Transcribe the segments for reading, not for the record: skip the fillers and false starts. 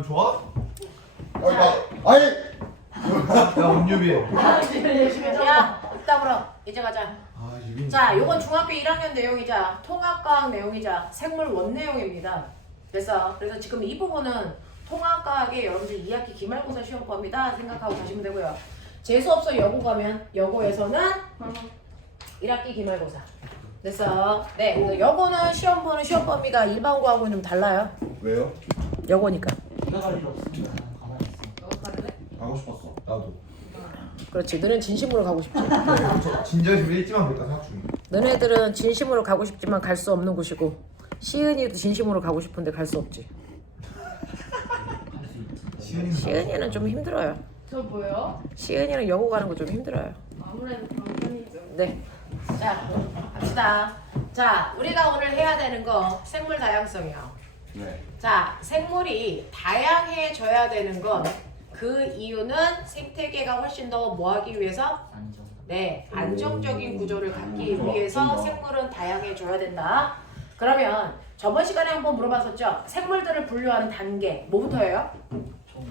너 좋아? 아니 야 온유비. 야, 이따 이제 가자. 아 유빈. 자, 요건 중학교 1학년 내용이자 통합과학 내용이자 생물 원 내용입니다. 그래서 지금 이 부분은 통합과학의 여러분들 2학기 기말고사 시험 범위다 생각하고 가시면 되고요. 재수없어 여고 가면 여고에서는 1학기 기말고사. 그래서 네, 여고는 시험 보는 시험 범위가 일반고하고는 좀 달라요. 왜요? 여고니까. 네가 갈 일 없으니까 가만히 있어. 여고 갈래? 가고 싶었어. 나도. 그렇지. 너는 진심으로 가고 싶지. 저 진지하시면 일지만 볼까 생각 중이야. 너네들은 진심으로 가고 싶지만 갈 수 없는 곳이고 시은이도 진심으로 가고 싶은데 갈 수 없지. 갈 수 있지. 시은이는 좀 힘들어요. 저 뭐요? 시은이는 여고 가는 거 좀 힘들어요. 아무래도 당연히죠. 네. 자, 갑시다. 자, 우리가 오늘 해야 되는 거 생물 다양성이요. 네. 자, 생물이 다양해져야 되는 건 그 이유는 생태계가 훨씬 더 뭐 하기 위해서? 안정. 네, 안정적인 구조를 갖기 위해서 생물은 다양해져야 된다. 그러면 저번 시간에 한번 물어봤었죠? 생물들을 분류하는 단계, 뭐부터예요?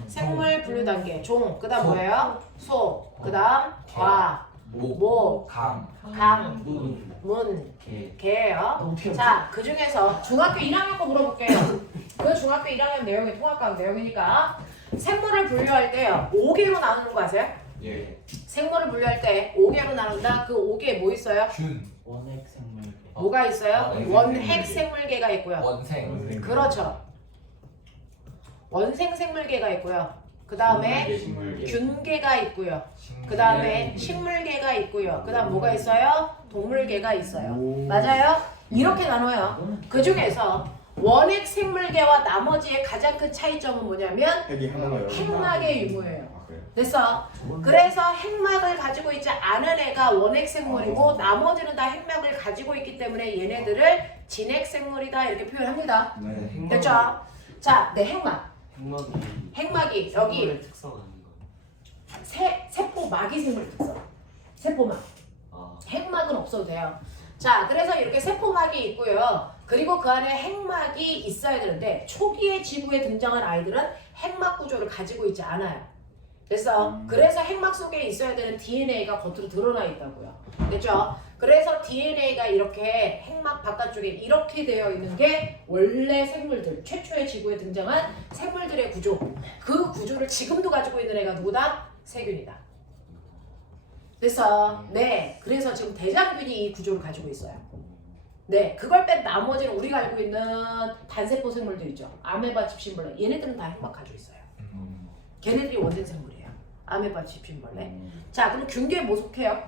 생물 분류 단계, 종, 그 다음 뭐예요? 소, 그 다음 과, 목, 강, 문, 개예요. 자, 그 중에서 중학교 1학년 거 물어볼게요. 그 중학교 1학년 내용이 통합과학 내용이니까 생물을 분류할 때요 5개로 나누는 거 아세요? 예. 생물을 분류할 때 5개로 나눈다. 그 5개에 뭐 있어요? 균. 원핵 생물. 뭐가 있어요? 원핵 원핵 생물계가 있고요. 원생. 그렇죠. 원생 생물계가 있고요. 그 다음에 균계가 있고요. 그 다음에 식물계가 있고요. 그 다음 뭐가 있어요? 동물계가 있어요. 맞아요? 이렇게 나눠요. 그 중에서 원핵 생물계와 나머지의 가장 큰 차이점은 뭐냐면 핵이 하나가요. 핵막의 유무예요. 아, 그래요? 됐어. 그래서 핵막을 가지고 있지 않은 애가 원핵 생물이고 나머지는 다 핵막을 가지고 있기 때문에 얘네들을 진핵 생물이다 이렇게 표현합니다. 네. 됐죠? 자, 네, 핵막. 핵막이 여기 생물의 특성 아닌가? 세포막이 생물 특성. 세포막. 아. 핵막은 없어도 돼요. 자, 그래서 이렇게 세포막이 있고요. 그리고 그 안에 핵막이 있어야 되는데 초기의 지구에 등장한 아이들은 핵막 구조를 가지고 있지 않아요. 그래서 핵막 속에 있어야 되는 DNA가 겉으로 드러나 있다고요. 됐죠? 그래서 DNA가 이렇게 핵막 바깥쪽에 이렇게 되어 있는 게 원래 생물들, 최초의 지구에 등장한 생물들의 구조. 그 구조를 지금도 가지고 있는 애가 누구다? 세균이다. 됐어? 네. 그래서 지금 대장균이 이 구조를 가지고 있어요. 네. 그걸 뺀 나머지는 우리가 알고 있는 단세포 생물들 있죠. 아메바, 집신벌레. 얘네들은 다 핵막 가지고 있어요. 걔네들이 원생 생물이에요. 아메바, 집신벌레. 자, 그럼 균계에 뭐 속해요?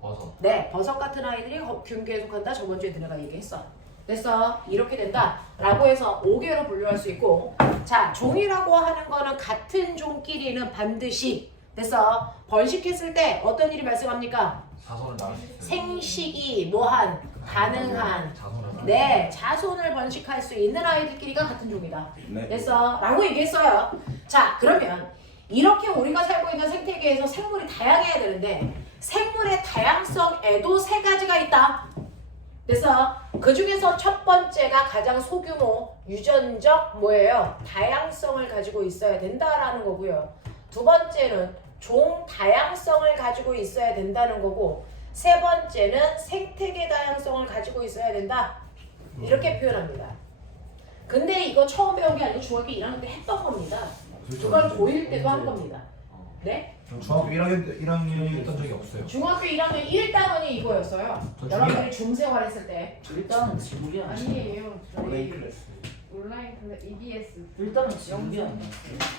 버섯. 네, 버섯 같은 아이들이 균계에 속한다. 저번 주에 너네가 얘기했어. 됐어? 이렇게 된다. 라고 해서 5개로 분류할 수 있고, 자, 종이라고 하는 거는 같은 종끼리는 반드시 됐어? 번식했을 때 어떤 일이 발생합니까? 자손을 낳을 수 있어요. 생식이 뭐한 가능한 네, 자손을 번식할 수 있는 아이들끼리가 같은 종이다. 네. 됐어? 라고 얘기했어요. 자, 그러면 이렇게 우리가 살고 있는 생태계에서 생물이 다양해야 되는데 생물의 다양성에도 세 가지가 있다. 그래서 그 중에서 첫 번째가 가장 소규모 유전적 뭐예요? 다양성을 가지고 있어야 된다라는 거고요. 두 번째는 종 다양성을 가지고 있어야 된다는 거고 세 번째는 생태계 다양성을 가지고 있어야 된다. 이렇게 표현합니다. 근데 이거 처음 배운 게 아니고 중학교 1학년 때 했던 겁니다. 그걸 고1 때도 한 겁니다. 네? 전 중학교 1학년이었던 적이 없어요. 중학교 1학년 1단원이 이거였어요. 여러분들이 중생활 했을 때. 일단은 지구이 아니에요. 온라인 저희 클래스. 온라인 클래스 EBS. 일단은 지구이 아니야.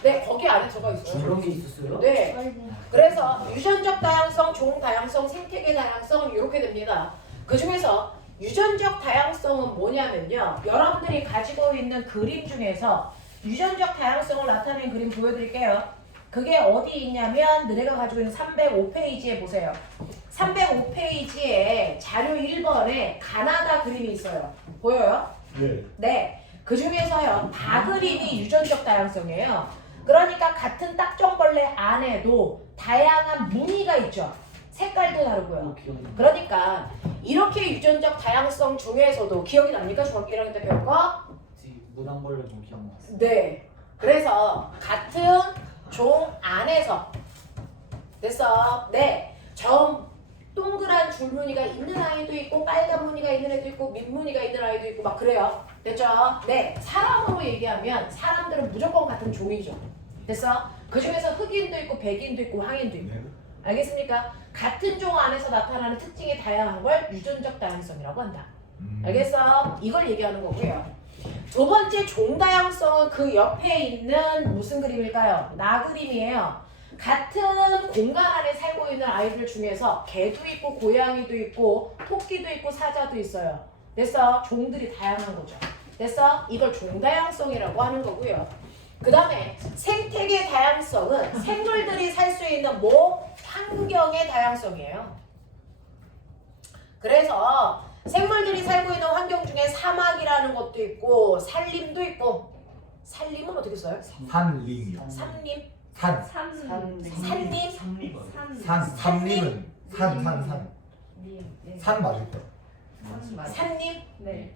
네, 거기 안에 들어가 있어요. 그런 게 있었어요? 네. 아이고. 그래서 유전적 다양성, 종 다양성, 생태계 다양성 이렇게 됩니다. 그 중에서 유전적 다양성은 뭐냐면요. 여러분들이 가지고 있는 그림 중에서 유전적 다양성을 나타내는 그림 보여드릴게요. 그게 어디 있냐면 너네가 가지고 있는 305페이지에 보세요. 305페이지에 자료 1번에 가나다 그림이 있어요. 보여요? 네. 네. 그 중에서요. 다 그림이 유전적 다양성이에요. 그러니까 같은 딱정벌레 안에도 다양한 무늬가 있죠. 색깔도 다르고요. 그러니까 이렇게 유전적 다양성 중에서도 기억이 납니까? 중학교 1학년 때 배운 거? 무당벌레 좀 기억났어. 네. 그래서 같은 종 안에서 됐어. 네. 동그란 줄무늬가 있는 아이도 있고 빨간 무늬가 있는 애도 있고 민무늬가 있는 아이도 있고 막 그래요. 됐죠? 네. 사람으로 얘기하면 사람들은 무조건 같은 종이죠. 됐어? 그 중에서 흑인도 있고 백인도 있고 황인도 있고. 알겠습니까? 같은 종 안에서 나타나는 특징이 다양한 걸 유전적 다양성이라고 한다. 알겠어? 이걸 얘기하는 거고요. 두 번째 종 다양성은 그 옆에 있는 무슨 그림일까요? 나 그림이에요. 같은 공간 안에 살고 있는 아이들 중에서 개도 있고 고양이도 있고 토끼도 있고 사자도 있어요. 됐어? 종들이 다양한 거죠. 됐어? 이걸 종다양성이라고 하는 거고요. 그 다음에 생태계 다양성은 생물들이 살 수 있는 환경의 다양성이에요. 그래서 생물들이 살고 있는 환경 중에 사막이라는 것도 있고 산림도 있고 산림은 어떻게 써요? 산림이요. 산림? 산. 산림? 산림은 산. 네. 산 맞을까? 산림? 네.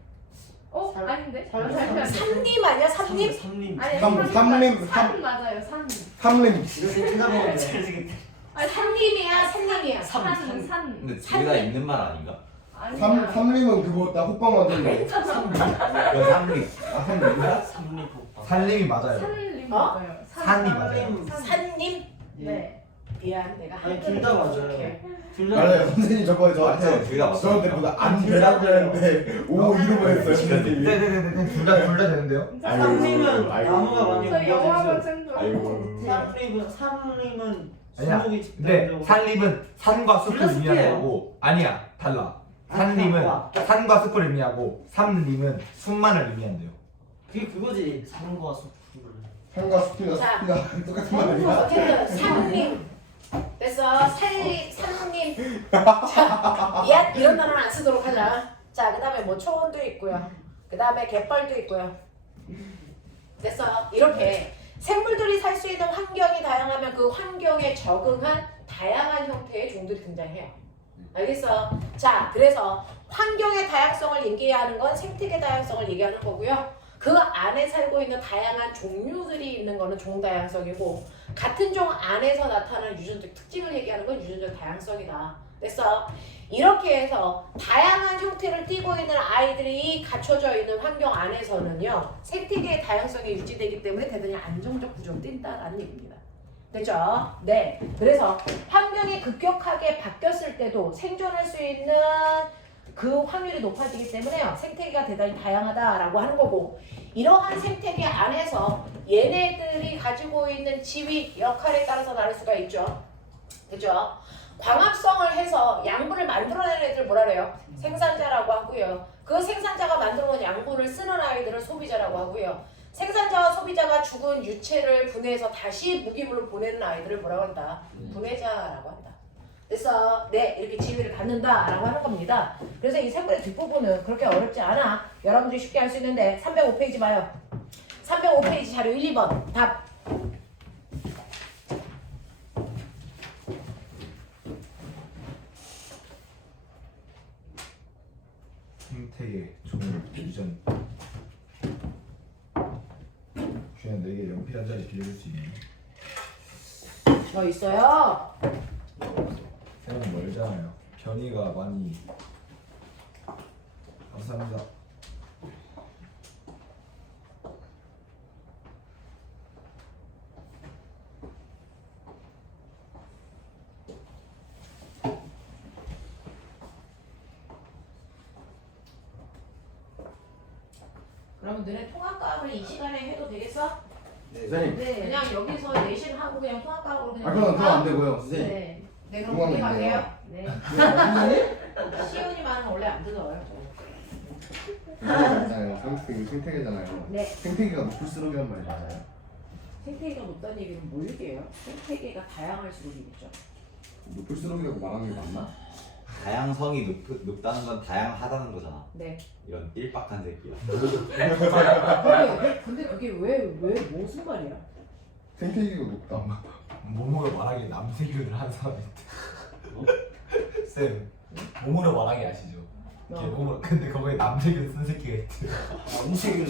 아닌데? 산림 아니야? 산림? 삼림. 아니, 삼림. 산 맞아요. 산. 삼림. 이거 생각해보면 잘생겼다. 아니, 산림이야? 산림이야? 산. 근데 두 개 다 있는 말 아닌가? 아니야. 삼림은 그거 나 호빵 만든 거. 이거 삼림. 삼림이야? 삼림국밥. 산림이 맞아요. 산림 어? 맞아요. 산이 맞아요. 산림? 네. 미안 내가 아니, 한글을 둘다 맞아요. 부족해. 맞아요. 선생님 저번에 저한테 둘다 맞아요. 저한테 보다 안 되라고 했는데 오 이러고 했어요. 선생님이. 네네네네. 둘다 되는데요? 진짜 삼림은 아이고. 나무가 많이 저 영어 옮겨져서 버전도 아이고. 삼림은 아니야. 수목이 근데 산림은 산과 숲을 둘다 의미하는 숲이에요. 거고 아니야 달라. 아, 산림은 산과. 산과 숲을 의미하고 삼림은 숲만을 의미한대요. 그게 그거지. 산과 숲을. 산과 숲이나 자. 숲이나 똑같은 말이야. 어쨌든 산림 됐어. 산림 자, 미안 이런 단어는 안 쓰도록 하자. 자, 그 다음에 뭐 초원도 있고요. 그 다음에 갯벌도 있고요. 됐어. 이렇게 생물들이 살 수 있는 환경이 다양하면 그 환경에 적응한 다양한 형태의 종들이 등장해요. 알겠어? 자, 그래서 환경의 다양성을 얘기하는 건 생태계 다양성을 얘기하는 거고요. 그 안에 살고 있는 다양한 종류들이 있는 거는 종다양성이고 같은 종 안에서 나타나는 유전적 특징을 얘기하는 건 유전적 다양성이다. 됐어? 이렇게 해서 다양한 형태를 띠고 있는 아이들이 갖춰져 있는 환경 안에서는요 생태계의 다양성이 유지되기 때문에 대단히 안정적 구조를 띈다라는 얘기입니다. 됐죠? 네. 그래서 환경이 급격하게 바뀌었을 때도 생존할 수 있는 그 확률이 높아지기 때문에요 생태계가 대단히 다양하다라고 하는 거고 이러한 생태계 안에서 얘네들이 가지고 있는 지위, 역할에 따라서 다를 수가 있죠. 그죠? 광합성을 해서 양분을 만들어내는 애들 뭐라 그래요? 생산자라고 하고요. 그 생산자가 만들어놓은 양분을 쓰는 아이들을 소비자라고 하고요. 생산자와 소비자가 죽은 유체를 분해해서 다시 무기물로 보내는 아이들을 뭐라고 한다? 분해자라고 한다. 그래서 네 이렇게 지위를 갖는다라고 하는 겁니다. 그래서 이 생물의 뒷부분은 그렇게 어렵지 않아. 여러분들이 쉽게 할 수 있는데 305페이지 봐요. 305페이지 자료 1, 2번 답. 생태계 종 유전. 주연 내게 연필 한 자리 빌려줄 수 있나요? 저 있어요. 생각은 멀잖아요. 변이가 많이. 감사합니다. 그러면 너네 통합과학을 이 시간에 해도 되겠어? 선생님. 네. 그냥 여기서 내신하고 그냥 통합과학으로 그냥. 아 그건 안 해볼까? 되고요. 선생님. 네. 네 그럼 우리 갈게요. 네. 시온이만은 원래 안 들어요. 있잖아요. 생태계잖아요. 네. 생태계가 높을수록이란 말이 맞아요. 생태계가 높다는 얘기는 뭘 얘기해요? 생태계가 다양할수록이겠죠. 높을수록이라고 말하는 게 맞나? 다양성이 높다는 건 다양하다는 거잖아. 네. 이런 삘박한 새끼야. 근데 그게 왜 무슨 말이야? 생태계가 높다. 몸으로 말하기 남세교를 한 사람인데. 쌤, 몸으로 말하기 아시죠? 걔 몸을 근데 거기에 남색을 쓴 새끼가 있대. 음식을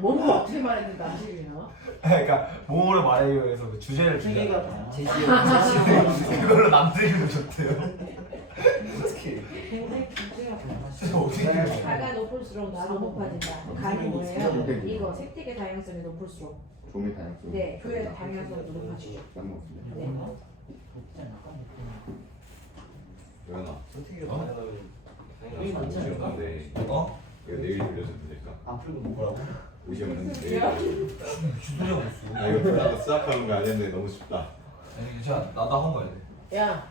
몸을 어떻게 말했는데 남식이나? 그러니까 몸으로 말하기 위해서 그 주제를 세 주제가 개가 제시어. 그걸로 남색을 줬대요. 어떻게? 그래서 어떻게 된 가가 높을수록 나도 높아진다. 가는 뭐예요? 이거 생태계 다양성이 높을수록 종이 다양성. 네 교회 다양성이 높아지죠. 상관없습니다. 네. 도현아 선택이가 어? 다양하면 시험 봤는데 어? 이거 내일 들려주면 될까? 안 풀고 뭐라고? 오시면 내일 주도적 없어. 아 이거 불나고 수학하는 거 아니었는데 너무 쉽다. 아니 괜찮아. 나도 한 거야 돼. 야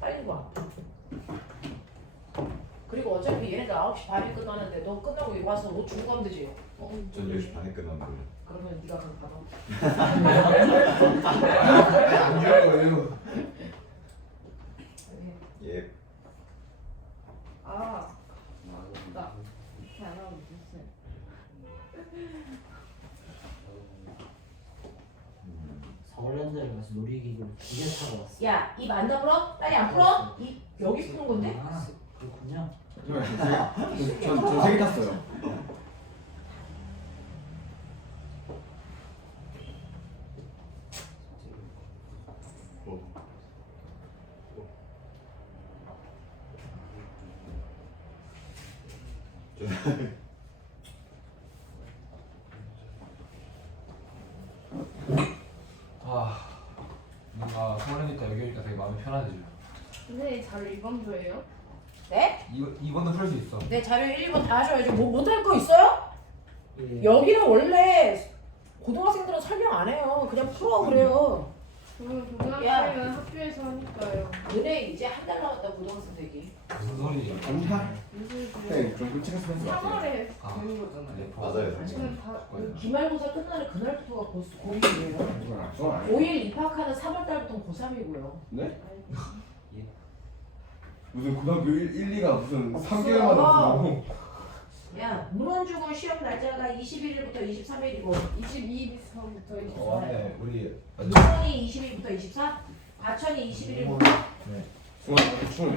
빨리 와. 그리고 어차피 얘네들 9시 반에 끝나는데 너 끝나고 이거 와서 뭐 주고 가면 되지. 전 10시 반에 끝났는데. 그러면 네가 그럼 받아. 안 줄 거예요. 예. 아, 나 이렇게 안 하고 있었어요. 서울랜드를 가서 놀이기구를 2개 타고 왔어. 야, 입 안 다물어? 빨리 안 풀어? 입 여기 푸는 건데? 아, 그렇군요. 전 3개 탔어요. 아 뭔가 서울이니까 여기 오니까 되게 마음이 편안해져요. 선생님 잘 일반부예요? 네? 이거는 풀 수 있어. 네, 자료 1번 다 하셔야죠. 뭐 못할 거 있어요? 예. 여기는 원래 고등학생들은 설명 안 해요. 그냥 풀어 그래요. 저는 고등학생은 학교에서 하니까요. 너네 이제 한 달 남았다 고등학생 되기. 무슨 소리야? 아니야. 무슨 소리예요? 네, 좀 끔찍한 스트레스 같아요. 3월에 아. 되는 거잖아요. 맞아요. 지금 다 기말고사 끝나는 그날부터가 고1이에요. 그건 아니죠. 5일 입학하는 3월 달부터 고3이고요. 네? 예. 무슨 고등학교 1, 2가 무슨 3개월마다 무슨 야, 문헌중은 시험 날짜가 21일부터 23일이고 22일부터 24일. 맞네. 우리 문헌이 20일부터 24, 과천이 21일부터.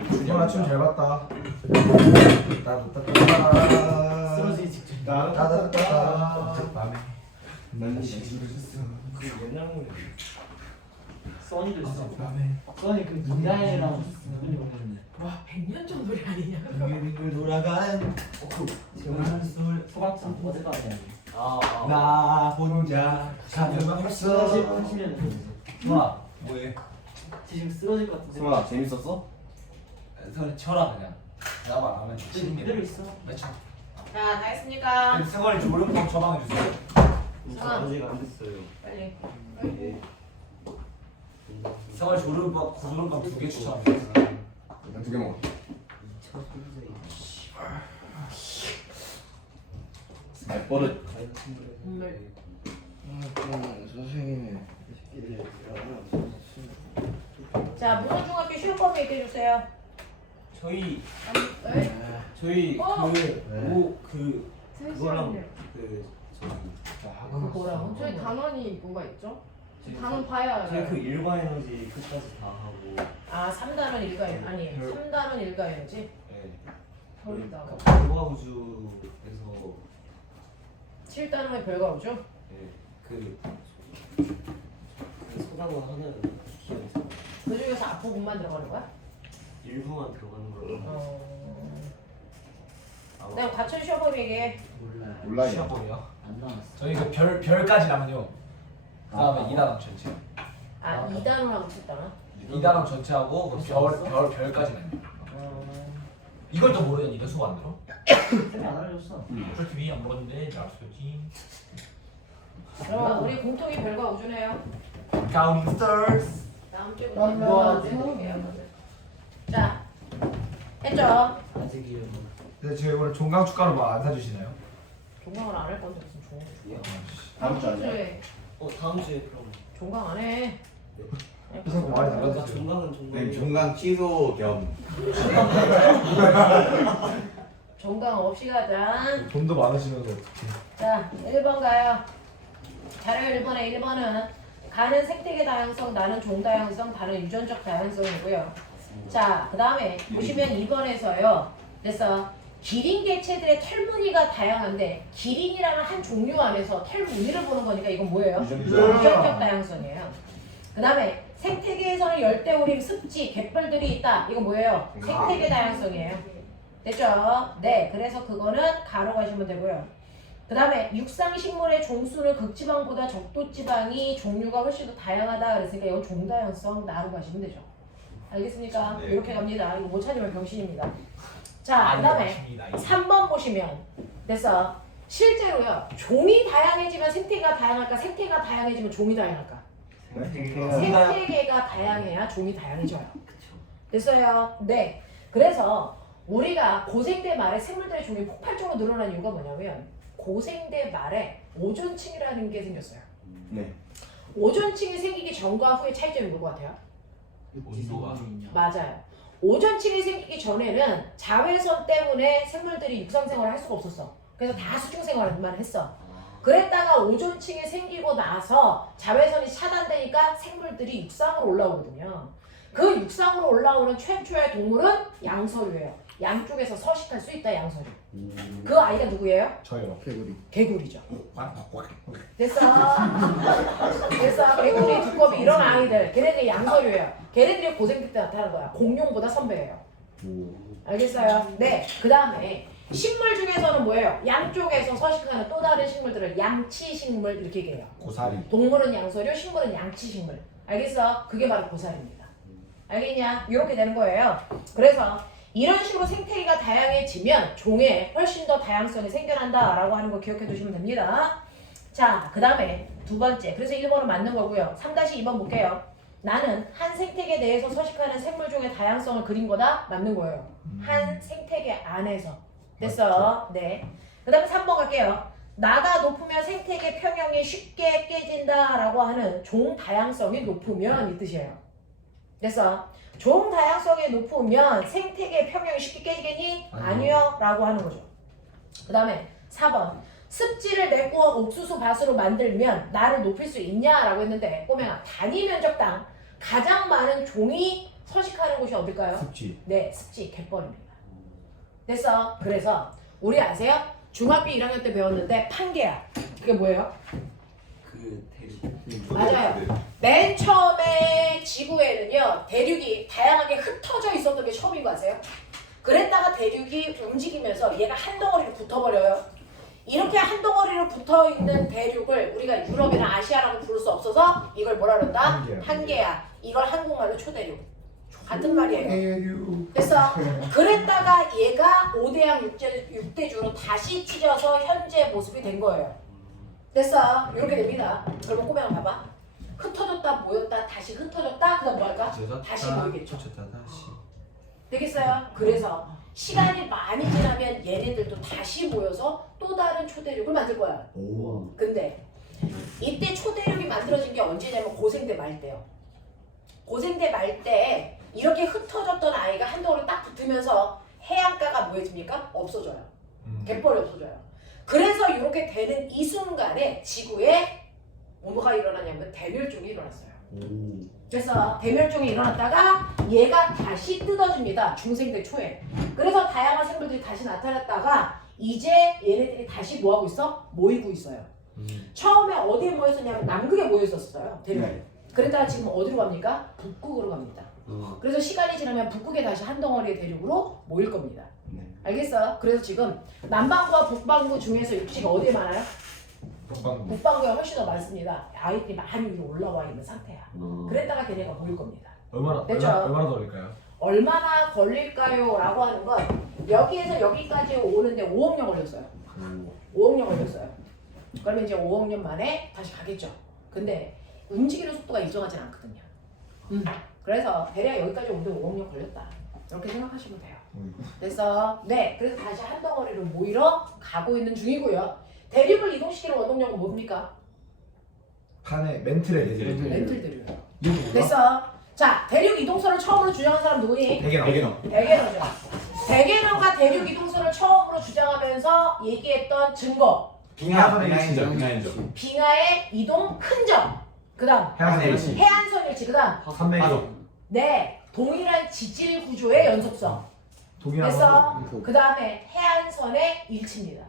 준영아 춤잘 봤다. 따따따따. 쓰러지기 직전. 따따따따. 밤에. 난 시기해졌어. 그 옛날 노래. 써니도 있어. 밤에. 써니 그 김가혜랑 누군지 모르겠네. 와, 100년 전 노래 아니냐? 빙글빙글 돌아가는 소각산 어제까지 나 혼자 가슴만 했어. 80년 누나 뭐해? 지금 쓰러질 것 같은데. 승아 재밌었어? 서 쳐라 그냥. 나만 안 하면 그대로 치는 있어. 게. 쳐. 자, 다 했습니까? 생활이 조력방 처방해 주세요. 아직 안 됐어요. 빨리. 생활 조력방 구조력방 2개 추천합니다. 일단 2개 먹어. 2000년대. 말버릇. 선생님. 자, 문헌중학교 시험범위 얘기해 주세요. 저희 네? 저희 어! 그 그거랑 3시간이요. 그 그거랑 저희 단원이 뭐가 있죠? 단원 봐야 저희 알아요. 그 일과 에너지 끝까지 다 하고. 아, 3단원 일가해. 아니, 3단원 일가해야지. 네. 버린다고. 결과 우주에서 7단원의 별과 우주. 네, 그 소단원 하나를 기억이 있어요. 그 중에서 앞부분만 들어가는 거야? 일부만 들어가는 걸로. 아마 그다음 과천 시험범위 얘기해. 몰라요. 온라인. 시험범이요. 안 나왔어. 저희 그 별까지 나면요. 그다음에 2단원 전체. 아, 2단원하고 7단원? 2단원 전체하고 그 별까지 나면. 이걸 또 모르는 이런 수가 안 들어? 쌤이 안 알려줬어. 풀TV 안 먹었는데 나왔어야지. 그럼 우리 공통이 별과 우주네요. Counting Stars. 다음 주부터 뭐 드릴게요. 자, 했죠? 아직이요. 근데 저희 오늘 종강 축가로 뭐 안 사주시나요? 종강을 안 할 건데 무슨 종강? 다음 주 아니야? 주에 다음 주에 그럼. 종강 안 해. 그래서 뭐 많이 아, 달라졌어요. 종강은 네, 종강. 종강 취소 겸 종강 없이 가자. 돈도 많으시면서 어떻게? 자, 1번 가요. 자료 1번에 1번은 가는 생태계 다양성, 나는 종 다양성, 다는 유전적 다양성이고요. 자, 그 다음에 보시면 2번에서요. 그래서 기린 개체들의 털무늬가 다양한데 기린이라는 한 종류 안에서 털무늬를 보는 거니까 이건 뭐예요? 유전적 다양성이에요. 그 다음에 생태계에서는 열대우림, 습지, 갯벌들이 있다. 이건 뭐예요? 생태계 다양성이에요. 됐죠? 네, 그래서 그거는 가로 가시면 되고요. 그 다음에 육상식물의 종수는 극지방보다 적도지방이 종류가 훨씬 더 다양하다. 그랬으니까 이건 종다양성 나로 가시면 되죠. 알겠습니까? 네. 이렇게 갑니다. 이거 못 찾으면 병신입니다. 자, 그 다음에 3번 보시면 됐어. 실제로요. 종이 다양해지면 생태계가 다양할까? 생태계가 다양해지면 종이 다양할까? 생태계가 다양해야 종이 다양해져요. 됐어요? 네. 그래서 우리가 고생대 말에 생물들의 종이 폭발적으로 늘어난 이유가 뭐냐면 고생대 말에 오존층이라는 게 생겼어요. 네. 오존층이 생기기 전과 후의 차이점이 뭘 것 같아요? 온도가. 맞아요. 오존층이 생기기 전에는 자외선 때문에 생물들이 육상생활을 할 수가 없었어. 그래서 다 수중생활만 했어. 그랬다가 오존층이 생기고 나서 자외선이 차단되니까 생물들이 육상으로 올라오거든요. 그 육상으로 올라오는 최초의 동물은 양서류예요. 양쪽에서 서식할 수 있다, 양서류. 그 아이가 누구예요? 저요. 개구리. 개구리죠. 됐어. 됐어. 개구리, 두꺼비 이런 아이들. 걔네들이 양서류예요. 걔네들이 고생때 때 나타나는 거야. 공룡보다 선배예요. 알겠어요? 네. 그 다음에 식물 중에서는 뭐예요? 양쪽에서 서식하는 또 다른 식물들을 양치식물 이렇게 얘기해요. 고사리. 동물은 양서류, 식물은 양치식물. 알겠어? 그게 바로 고사리입니다. 알겠냐? 이렇게 되는 거예요. 그래서 이런 식으로 생태계가 다양해지면 종에 훨씬 더 다양성이 생겨난다라고 하는 거 기억해 두시면 됩니다. 자, 그 다음에 두 번째. 그래서 1번은 맞는 거고요. 3-2번 볼게요. 나는 한 생태계 내에서 서식하는 생물 중의 다양성을 그린 거다. 맞는 거예요. 한 생태계 안에서. 됐어. 네. 그 다음에 3번 갈게요. 나가 높으면 생태계 평형이 쉽게 깨진다라고 하는 종 다양성이 높으면 이 뜻이에요. 됐어. 종 다양성이 높으면 생태계 평형이 쉽게 깨지겠니? 아니요. 라고 하는 거죠. 그 다음에 4번. 습지를 메꾸어 옥수수 밭으로 만들면 나를 높일 수 있냐라고 했는데 꼬맹아, 단위 면적당 가장 많은 종이 서식하는 곳이 어딜까요? 습지. 네, 습지, 갯벌입니다. 됐어. 그래서 우리 아세요? 중학교 1학년 때 배웠는데 판게야. 그게 뭐예요? 그 대륙. 맞아요. 맨 처음에 지구에는요 대륙이 다양하게 흩어져 있었던 게 처음인 거 아세요? 그랬다가 대륙이 움직이면서 얘가 한 덩어리로 붙어버려요. 이렇게 한 덩어리로 붙어있는 대륙을 우리가 유럽이나 아시아라고 부를 수 없어서 이걸 뭐라 그런다? 판게야. 이걸 한국말로 초대륙. 같은 말이에요. 그래서 그랬다가 얘가 5대양 6대주로 다시 찢어서 현재 모습이 된 거예요. 됐어. 이렇게 됩니다. 그러면 꼬맹아 봐봐. 흩어졌다 모였다 다시 흩어졌다 그다음 뭐 할까? 다시 모이겠죠. 되겠어요? 그래서 시간이 많이 지나면 얘네들도 다시 모여서 또 다른 초대륙을 만들 거야. 근데 이때 초대륙이 만들어진 게 언제냐면 고생대 말 때요. 고생대 말 때 이렇게 흩어졌던 아이가 한 덩어리 딱 붙으면서 해안가가 뭐해집니까? 없어져요. 갯벌이 없어져요. 그래서 이렇게 되는 이 순간에 지구에 뭐가 일어나냐면 대멸종이 일어났어요. 그래서 대멸종이 일어났다가 얘가 다시 뜯어집니다. 중생대 초에. 그래서 다양한 생물들이 다시 나타났다가 이제 얘네들이 다시 뭐하고 있어? 모이고 있어요. 처음에 어디에 모였었냐면 남극에 모였었어요. 대륙에. 그랬다가 지금 어디로 갑니까? 북극으로 갑니다. 그래서 시간이 지나면 북극에 다시 한 덩어리의 대륙으로 모일 겁니다. 알겠어요? 그래서 지금 남반구와 북반구 중에서 육지가 어디에 많아요? 북반구가 훨씬 더 많습니다. 아이들이 많이 위로 올라와 있는 상태야. 그랬다가 걔네가 모일 겁니다. 얼마나 더 걸릴까요? 얼마나 걸릴까요? 라고 하는 건 여기에서 여기까지 오는데 5억 년 걸렸어요. 5억 년 걸렸어요. 그러면 이제 5억 년 만에 다시 가겠죠. 근데 움직이는 속도가 일정하진 않거든요. 그래서 대략 여기까지 오는데 5억 년 걸렸다. 이렇게 생각하시면 돼요. 그래서 네, 그래서 다시 한 덩어리로 모이러 가고 있는 중이고요. 대륙을 이동시키는 원동력은 뭡니까? 판에 멘틀에 대지. 멘틀 대륙이에요. 됐어. 자, 대륙 이동선을 처음으로 주장한 사람 누구니? 대개너. 대개너죠. 대개너가 대륙 이동선을 처음으로 주장하면서 얘기했던 증거. 빙하인점. 빙하의 이동 큰 점. 그다음 해안선 일치. 해안선 일치. 그다음 산맥이동. 네, 동일한 지질 구조의 연속성. 그래서 그 다음에 해안선의 일치입니다.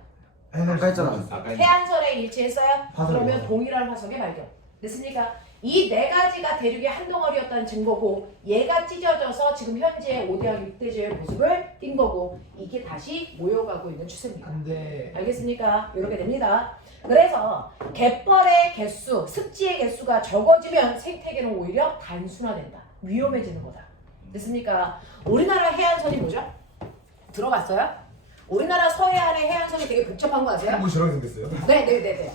아까 했잖아. 해안선의 일치했어요? 화석이요. 그러면 동일한 화석의 발견. 됐습니까? 이 네 가지가 대륙의 한 덩어리였다는 증거고 얘가 찢어져서 지금 현재 5대양 6대지의 모습을 띈 거고 이게 다시 모여가고 있는 추세입니다. 근데 알겠습니까? 이렇게 됩니다. 그래서 갯벌의 개수, 습지의 개수가 적어지면 생태계는 오히려 단순화된다. 위험해지는 거다. 됐습니까? 우리나라 해안선이 뭐죠? 들어봤어요? 우리나라 서해안의 해안선이 되게 복잡한 거 아세요? 뭐 저렇게 생겼어요? 네네네네.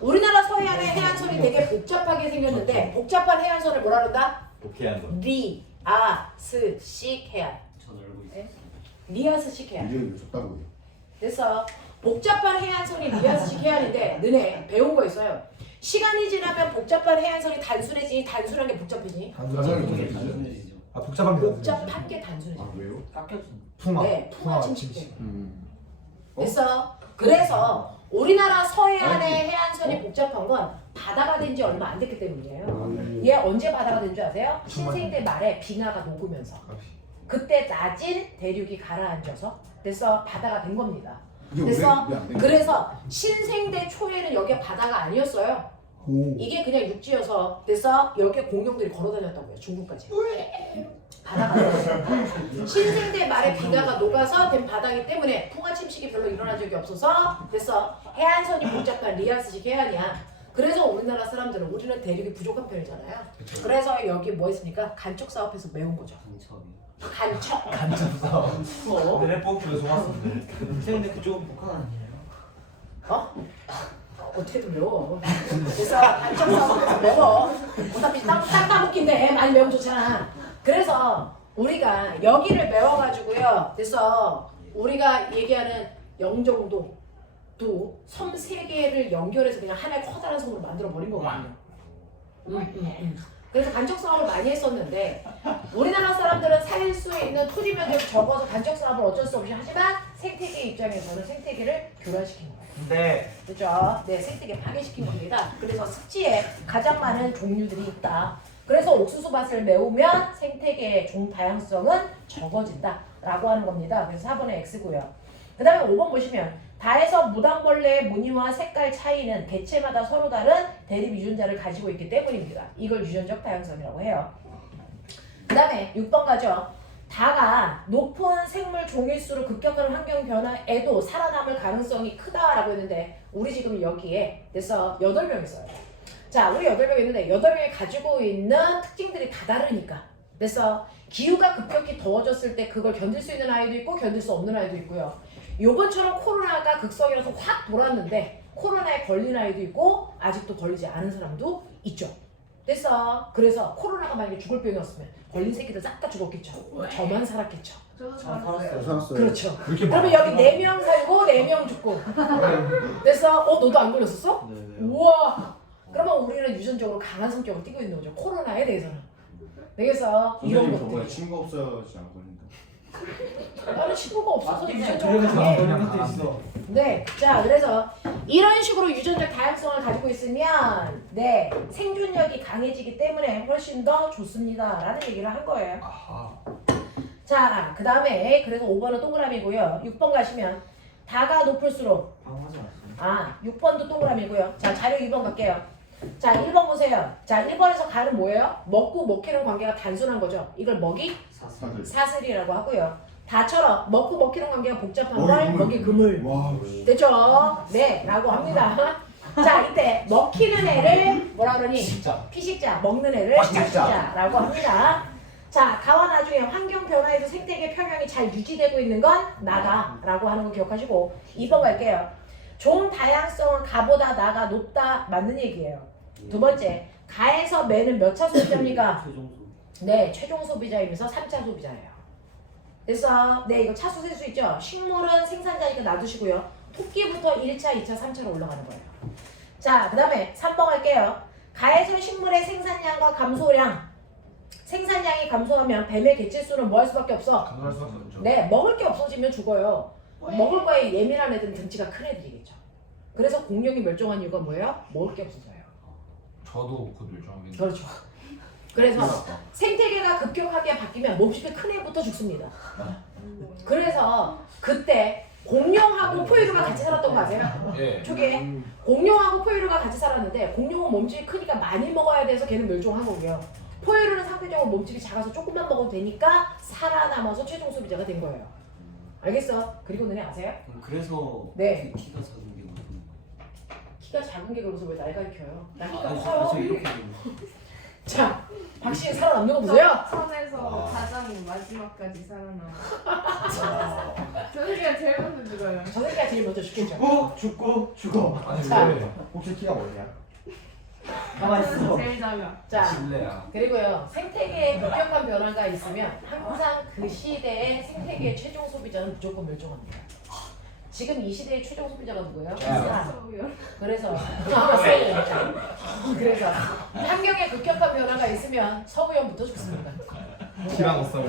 우리나라 서해안의 해안선이 되게 복잡하게 생겼는데 복잡한 해안선을 뭐라 그런다? 오케이한 거. 리아스식 해안. 저는 알고 있어요. 리아스식 해안. 이름이 줬다고요. 그래서 복잡한 해안선이 리아스식 해안인데 너네 배운 거 있어요. 시간이 지나면 복잡한 해안선이 단순해지니 단순한 게 복잡해지니? 단순하게 단순해지죠. 줬어요. 단순해지죠. 아 복잡합니다. 복잡한 게 단순해져. 아 왜요? 깎여진. 풍화. 네, 풍화 풍화 침식 침식. 그래서 우리나라 서해안의 해안선이 복잡한 건 바다가 된 지 얼마 안 됐기 때문이에요. 얘 언제 바다가 된 줄 아세요? 신생대 말에 빙하가 녹으면서 그때 낮은 대륙이 가라앉아서 그래서 바다가 된 겁니다. 그래서 신생대 초에는 여기가 바다가 아니었어요. 이게 그냥 육지여서 그래서 여기에 공룡들이 걸어다녔다고요. 중국까지. 바다가 아니었어요. 신생대 말에 빙하가 녹아서 된 바다이기 때문에 풍화 침식이 별로 일어난 적이 없어서 그래서 해안선이 복잡한 리아스식 해안이야. 그래서 우리나라 사람들은 우리는 대륙이 부족한 편이잖아요. 그래서 여기 뭐 했습니까? 간척 사업해서 메운 거죠. 간척. 간접 싸움. 뭐? 내내 뽑기로 좋았었는데. 근데 그쪽은 북한 아니에요? 어? 어떻게든 메워. 그래서 간척 사업해서 메워. 어차피 땅 따먹긴데 많이 메우면 좋잖아. 그래서 우리가 여기를 메워가지고요. 그래서 우리가 얘기하는 영종도 또 섬 세 개를 연결해서 그냥 하나의 커다란 섬으로 만들어 버린 거거든요. 그래서 간척 사업을 많이 했었는데 우리나라 사람들은 살 수 있는 토지 면적이 적어서 간척 사업을 어쩔 수 없이 하지만 생태계 입장에서는 생태계를 교란시킨 거예요. 근데 그죠? 네, 생태계 파괴시킨 겁니다. 그래서 습지에 가장 많은 종류들이 있다. 그래서 옥수수밭을 메우면 생태계의 종 다양성은 적어진다라고 하는 겁니다. 그래서 4번의 X고요. 그 다음에 5번 보시면 다에서 무당벌레의 무늬와 색깔 차이는 개체마다 서로 다른 대립 유전자를 가지고 있기 때문입니다. 이걸 유전적 다양성이라고 해요. 그 다음에 6번 가죠. 다가 높은 생물 종일수로 급격한 환경 변화에도 살아남을 가능성이 크다라고 했는데 우리 지금 여기에 그래서 8명 있어요. 자, 우리 8명 있는데 8명이 가지고 있는 특징들이 다 다르니까 그래서 기후가 급격히 더워졌을 때 그걸 견딜 수 있는 아이도 있고 견딜 수 없는 아이도 있고요. 요번처럼 코로나가 극성이라서 확 돌았는데 코로나에 걸린 아이도 있고 아직도 걸리지 않은 사람도 있죠. 그래서 코로나가 만약에 죽을 병이었으면 걸린 새끼들 싹 다 죽었겠죠. 저만 살았겠죠. 저도 전 살았어요. 살았어요. 그렇죠. 왜 이렇게 그러면 여기 4명 살고 4명 죽고 그래서 너도 안 걸렸었어? 네. 우와. 그러면 우리는 유전적으로 강한 성격을 띠고 있는 거죠. 코로나에 대해서는. 그래서 이런 선생님 저번에 것들. 친구 없어야지 않거든요. 나는 친구가 없어서 그래가지고 유전적으로 안 강해. 그냥 것도 있어. 네, 자 그래서 이런 식으로 유전적 다양성을 가지고 있으면 네 생존력이 강해지기 때문에 훨씬 더 좋습니다라는 얘기를 한 거예요. 아하. 자, 그 다음에 그래서 5번은 동그라미고요. 6번 가시면 다가 높을수록 방어하지 않았어요. 6번도 동그라미고요. 자, 자료 2번 갈게요. 자, 1번 보세요. 자, 1번에서 가는 뭐예요? 먹고 먹히는 관계가 단순한 거죠. 이걸 먹이 사슬. 사슬이라고 하고요. 다처럼 먹고 먹히는 관계가 복잡한 먹이, 걸 그물. 먹이 그물. 와. 됐죠? 네, 라고 합니다. 자, 이때 먹히는 애를 뭐라 그러니? 진짜. 피식자, 먹는 애를 피식자라고 합니다. 자, 가와 나중에 환경 변화에도 생태계 평형이 잘 유지되고 있는 건 나다라고 하는 거 기억하시고 2번 갈게요. 종 다양성은 가보다 나가 높다 맞는 얘기예요. 두 번째, 가에서 매는 몇 차 소비자입니까? 최종소. 네, 최종 소비자이면서 3차 소비자예요. 그래서 네, 이거 차수 셀 수 있죠? 식물은 생산자니까 놔두시고요. 토끼부터 1차, 2차, 3차로 올라가는 거예요. 자, 그 다음에 3번 갈게요. 가에서 식물의 생산량과 감소량. 생산량이 감소하면 뱀의 개체수는 뭐 할 수밖에 없어? 감소할 수밖에 없죠. 네, 먹을 게 없어지면 죽어요. 먹을 거에 예민한 애들은 등치가 큰 애들이겠죠. 그래서 공룡이 멸종한 이유가 뭐예요? 먹을 게 없어서요. 저도 곧 멸종하겠네. 그렇죠. 그래서 생태계가 급격하게 바뀌면 몸집이 큰 애부터 죽습니다. 그래서 그때 공룡하고 포유류가 같이 살았던 거 아세요? 예. 초기에 공룡하고 포유류가 같이 살았는데 공룡은 몸집이 크니까 많이 먹어야 돼서 걔는 멸종한 거고요. 포유류는 상대적으로 몸집이 작아서 조금만 먹어도 되니까 살아남아서 최종 소비자가 된 거예요. 알겠어? 그리고 너네 아세요? 그래서 네. 키가 작은 게 나쁜 키가 작은 게 그래서 왜 날 가리켜요? 나 거. 키가 아니 커요. 저 이렇게 되고. 자, 박씨 살아남는 거 보세요. 선에서 가장 마지막까지 살아남아. 저기가 제일 먼저 죽어요. 저 새끼가 제일 먼저 죽겠죠. 죽고 죽어. 아니 자. 왜? 혹시 키가 뭐냐? 가만 저는 있어. 제일 작아. 자, 실례야. 그리고요. 생태계에 급격한 변화가 있으면 항상 그 시대의 생태계의 최종 소비자는 무조건 멸종합니다. 지금 이 시대의 최종 소비자가 누구예요? 사람. 그래서 그래서 환경에 급격한 변화가 있으면 서부형부터 죽습니다. 키랑 없어.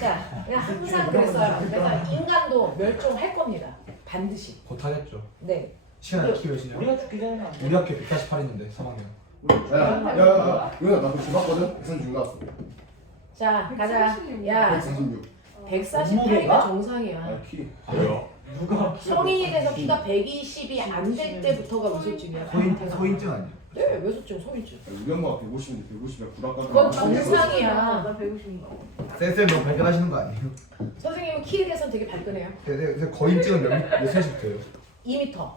자, 그냥 항상 그랬어요. 그래서 인간도 멸종할 겁니다. 반드시. 곧 하겠죠. 네. 시간 어떻게 몇이냐? 우리가 죽기 전에 안 돼. 우리 학교 148인데 3학년. 야야야 이거 나도 집었거든. 136 나왔어. 자, 가자. 야, 146. 148이가 정상이야. 아 키. 왜요? 성인이 돼서 키가 120이 안 될 때부터가 외소증이야. 소인증 아니에요? 네, 외소증, 소인증. 우리 엄마가 150인데 150에 불악까지. 그건 정상이야. 나 150인가? 쌤 너무 발견하시는 거 아니에요? 선생님은 키에 대해서는 되게 발끈해요. 근데 거인증은 몇 cm부터예요? 2m.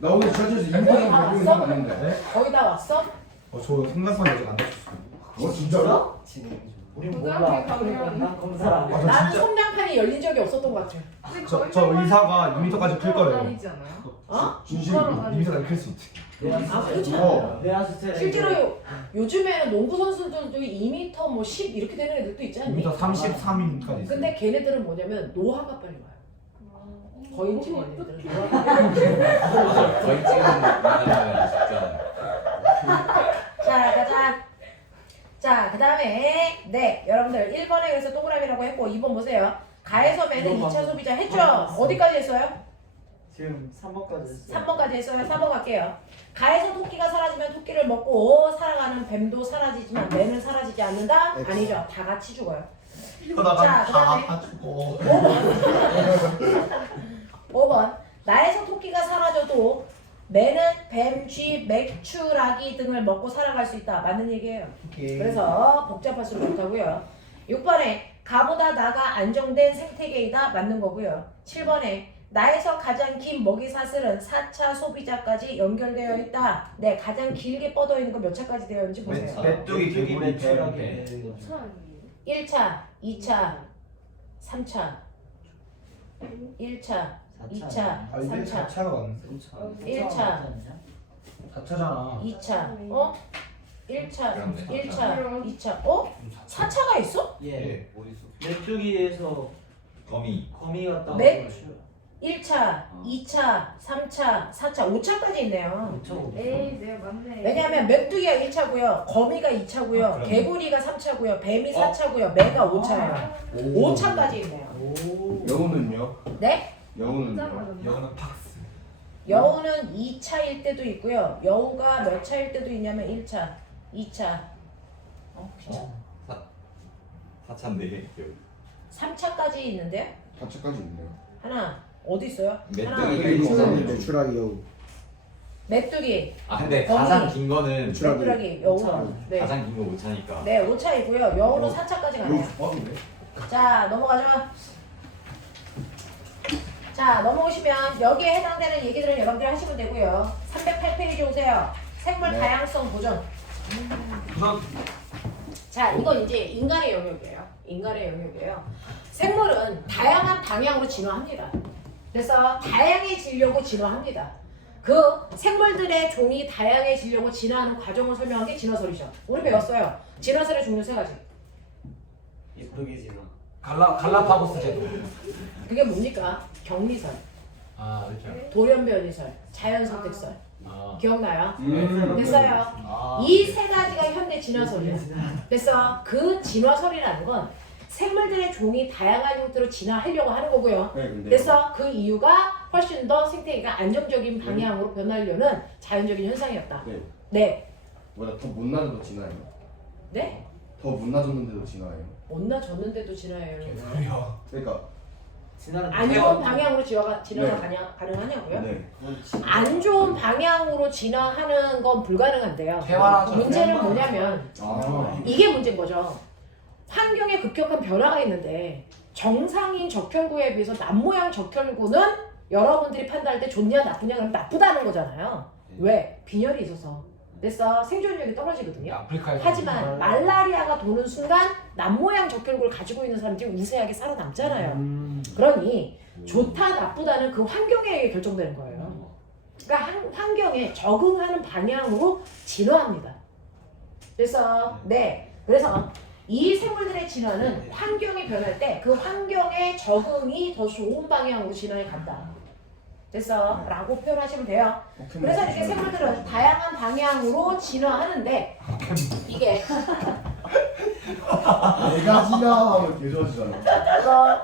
나 오늘 지하철에서 거의 2m랑 다 배우는 왔어? 거 봤는데. 거의 다 왔어? 저 성남권 아직 안 됐었어요. 진짜로? 진행해 줘. 우린 고등학교 몰라. 가면- 그러니까 난 검사를 안 해. 저 나는 진짜 성장판이 열린 적이 없었던 것 같아. 저 의사가 2m까지 클 거래요. 다니지 않아요? 어? 진심. 2m까지 클 수 있지. 아, 그렇지. 네아스테라. 실제로 요즘에는 농구 선수들도 2m 뭐 10 이렇게 되는 애들도 있지 않니? 2m 33까지 있어요. 근데 걔네들은 뭐냐면 노화가 빨리 와요. 거인증 너무 걸린 애들은 어떡해. 노화가 빨리 와요. 맞아요. 거의 찍은 인간은 진짜. 자, 가자. 자, 그 다음에 네, 여러분들 1번에 그래서 동그라미라고 했고 2번 보세요. 가해섬에는 2차 소비자 했죠? 어디까지 했어요? 지금 3번까지 했어요. 3번까지 했어요. 3번 갈게요. 가에서 토끼가 사라지면 토끼를 먹고 살아가는 뱀도 사라지지만 매는 사라지지 않는다? 아니죠. 다 같이 죽어요. 자, 그 다음에 다 죽어. 5번. 나에서 토끼가 사라져도 매는 뱀, 쥐, 맥추라기 등을 먹고 살아갈 수 있다. 맞는 얘기예요. 그래서 복잡할수록 좋다고요. 6번에 가보다 나가 안정된 생태계이다. 맞는 거고요. 7번에 나에서 가장 긴 먹이 사슬은 4차 소비자까지 연결되어 있다. 네, 가장 길게 뻗어 있는 거 몇 차까지 되어 있는지 보세요. 메뚜기 개구리 매출하게. 1차, 2차, 3차, 1차, 2차, 아 이게 3차, 4차가 맞는데? 1차, 4차잖아. 2차, 어? 1차, 그런데 1차, 2차, 어? 4차가 있어? 예. 어딨어? 메뚜기에서 거미. 거미 같다고. 매- 1차, 2차, 3차, 4차, 5차까지 있네요. 에이, 내가 맞네. 왜냐하면 메뚜기가 1차고요, 거미가 2차고요, 아, 그러네. 개구리가 3차고요, 뱀이 4차고요, 매가 5차예요. 5차까지 있네요. 오. 여우는요? 네? 여우는요? 여우는 팍스. 여우는 2차일 때도 있고요. 여우가 몇 차일 때도 있냐면 1차, 2차, 4차인데. 3차까지 있는데요. 4차까지 있네요. 하나, 어디 있어요? 메뚜기가 하나, 있잖아요. 매출하기 여우. 메뚜기, 아 근데 거미. 가장 긴 거는 메뚜기, 여우. 네. 가장 긴 거 못 차니까. 네, 5차이고요. 여우는 4차까지 여우 가네요. 조합인데? 자, 넘어가죠. 자, 넘어오시면 여기에 해당되는 얘기들은 여러분들이 하시면 되고요. 308페이지 오세요. 생물 네. 다양성 보존. 우선 자, 이건 이제 인간의 영역이에요. 인간의 영역이에요. 생물은 다양한 방향으로 진화합니다. 그래서 다양해지려고 진화합니다. 그 생물들의 종이 다양해지려고 진화하는 과정을 설명한 게 진화설이죠. 우리 배웠어요. 진화설의 종류 3가지. 예쁘게 지나. 갈라파고스 제도. 그게 뭡니까? 격리설, 아 그렇죠. 돌연변이설, 자연선택설. 아 기억나요? 음. 됐어요. 아. 이 3가지가 현대 진화설이야. 그래서 그 진화설이라는 건 생물들의 종이 다양한 형태로 진화하려고 하는 거고요. 네, 근데 그래서 그 이유가 훨씬 더 생태계가 안정적인 방향으로 변하려는 자연적인 현상이었다. 네. 네. 뭐야 더 못 나져도 지나요? 네? 더 못 나졌는데도 지나요? 못 나졌는데도 진화해요. 개소리야. 그러니까 지나는 안 좋은 방향으로 진화가 네. 가능하냐고요? 네. 안 좋은 방향으로 진화하는 건 불가능한데요. 퇴화라죠. 문제는 뭐냐면 아 이게 문제인 거죠. 환경에 급격한 변화가 있는데 정상인 적혈구에 비해서 남모양 적혈구는 여러분들이 판단할 때 좋냐 나쁘냐 그러면 나쁘다는 거잖아요. 왜? 빈혈이 있어서. 그래서 생존력이 떨어지거든요. 아프리카에서 하지만 말라리아가 도는 순간 남모양 적혈구를 가지고 있는 사람들이 우세하게 살아남잖아요. 그러니 좋다 나쁘다는 그 환경에 의해 결정되는 거예요. 그러니까 환경에 적응하는 방향으로 진화합니다. 그래서 그래서 이 생물들의 진화는 환경이 변할 때 그 환경에 적응이 더 좋은 방향으로 진화해 간다. 그래서 라고 표현하시면 돼요. 그래서 이렇게 생물들은 다양한 방향으로 진화하는데 이게 내가 지나하면 개 좋아지잖아.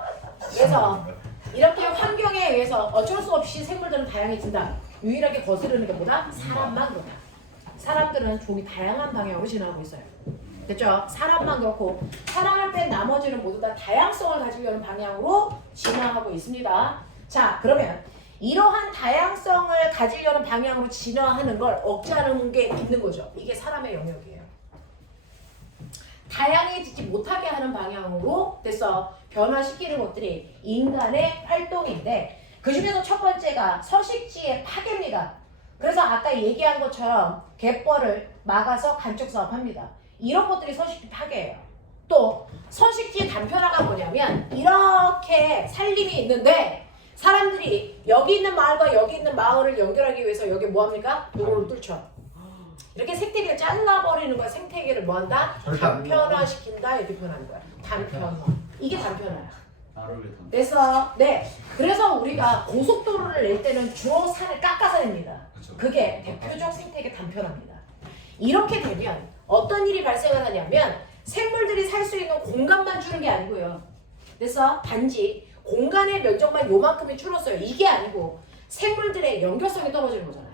그래서 이렇게 환경에 의해서 어쩔 수 없이 생물들은 다양해진다. 유일하게 거스르는 게 뭐다? 사람만 그렇다. 사람들은 종이 다양한 방향으로 진화하고 있어요. 됐죠? 사람만 그렇고 사람을 뺀 나머지는 모두 다 다양성을 가지려는 방향으로 진화하고 있습니다. 자, 그러면 이러한 다양성을 가지려는 방향으로 진화하는 걸 억제하는 게 있는 거죠. 이게 사람의 영역이에요. 다양해지지 못하게 하는 방향으로 돼서 변화시키는 것들이 인간의 활동인데 그 중에서 첫 번째가 서식지의 파괴입니다. 그래서 아까 얘기한 것처럼 갯벌을 막아서 간척 사업합니다. 이런 것들이 서식지 파괴예요. 또 서식지 단편화가 뭐냐면 이렇게 산림이 있는데 사람들이 여기 있는 마을과 여기 있는 마을을 연결하기 위해서 여기 뭐합니까? 도로를 뚫죠. 이렇게 생태계를 잘라버리는 거야. 생태계를 뭐한다? 단편화시킨다 이렇게 표현하는 거야. 단편화. 이게 단편화야. 그래서 우리가 고속도로를 낼 때는 주로 산을 깎아서 냅니다. 그게 대표적 생태계 단편화입니다. 이렇게 되면 어떤 일이 발생을 하냐면 생물들이 살 수 있는 공간만 주는 게 아니고요. 그래서 단지 공간의 면적만 요만큼이 줄었어요. 이게 아니고 생물들의 연결성이 떨어지는 거잖아요.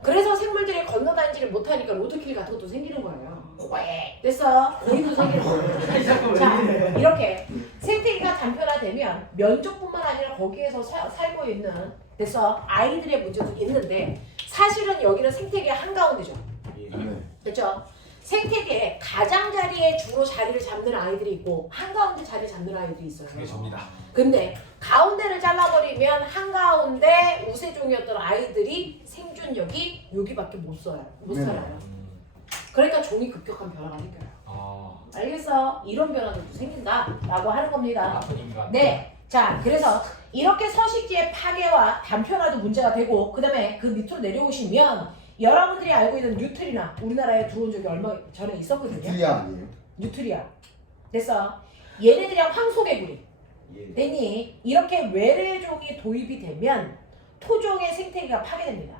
그래서 생물들이 건너다니지를 못하니까 로드킬 같은 것도 생기는 거예요. 그래서 고립도 생기는 거예요. 자, 이렇게 생태계가 단편화되면 면적뿐만 아니라 거기에서 살고 있는 그래서 아이들의 문제도 있는데 사실은 여기는 생태계 한가운데죠. 그렇죠? 생태계의 가장자리에 주로 자리를 잡는 아이들이 있고 한가운데 자리 잡는 아이들이 있어요. 그게 접니다. 근데 가운데를 잘라버리면 한가운데 우세종이었던 아이들이 생존력이 여기밖에 못 살아요. 그러니까 종이 급격한 변화가 생겨요. 알겠어? 이런 변화들도 생긴다라고 하는 겁니다. 나쁜 인간. 자, 그래서 이렇게 서식지의 파괴와 단편화도 문제가 되고 그 다음에 그 밑으로 내려오시면 여러분들이 알고 있는 뉴트리나 우리나라에 들어온 적이 얼마 전에 있었거든요. 뉴트리아 아니에요? 뉴트리아. 그래서 얘네들이랑 황소개구리. 되니 이렇게 외래종이 도입이 되면 토종의 생태계가 파괴됩니다.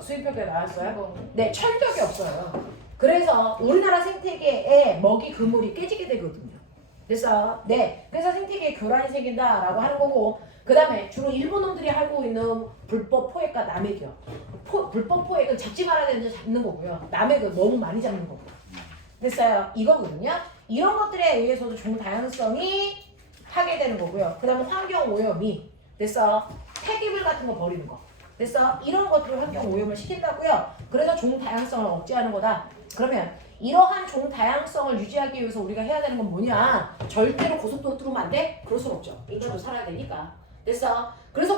수입표가 나왔어요? 네, 철벽이 없어요. 그래서 우리나라 생태계의 먹이 그물이 깨지게 되거든요. 그래서 생태계에 교란이 생긴다라고 하는 거고 그 다음에 주로 일본 놈들이 하고 있는 불법 포획과 남획이요. 불법 포획은 잡지 말아야 되는데 잡는 거고요. 남획은 너무 많이 잡는 거고. 됐어요? 이거거든요. 이런 것들에 의해서도 종 다양성이 파괴되는 거고요. 그 다음에 환경 오염이 그래서 폐기물 같은 거 버리는 거. 그래서 이런 것들을 환경 오염을 시킨다고요. 그래서 종 다양성을 억제하는 거다. 그러면 이러한 종 다양성을 유지하기 위해서 우리가 해야 되는 건 뭐냐? 절대로 고속도로 뚫으면 안 돼? 그럴 순 없죠. 인간도 살아야 되니까. 그래서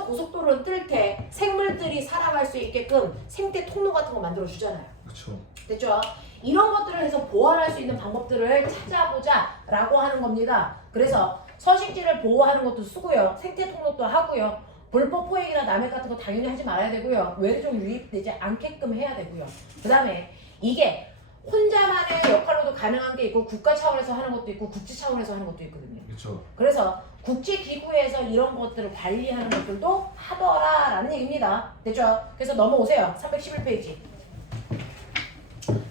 고속도로를 뜰 때 생물들이 살아갈 수 있게끔 생태 통로 같은 거 만들어 주잖아요. 그렇죠. 됐죠? 이런 것들을 해서 보완할 수 있는 방법들을 찾아보자라고 하는 겁니다. 그래서 서식지를 보호하는 것도 쓰고요. 생태 통로도 하고요. 불법 포획이나 남획 같은 거 당연히 하지 말아야 되고요. 외래종 유입되지 않게끔 해야 되고요. 그 다음에 이게 혼자만의 역할로도 가능한 게 있고 국가 차원에서 하는 것도 있고 국제 차원에서 하는 것도 있거든요. 그렇죠. 그래서 국제기구에서 이런 것들을 관리하는 것들도 하더라라는 얘기입니다. 됐죠? 그래서 넘어오세요. 311페이지.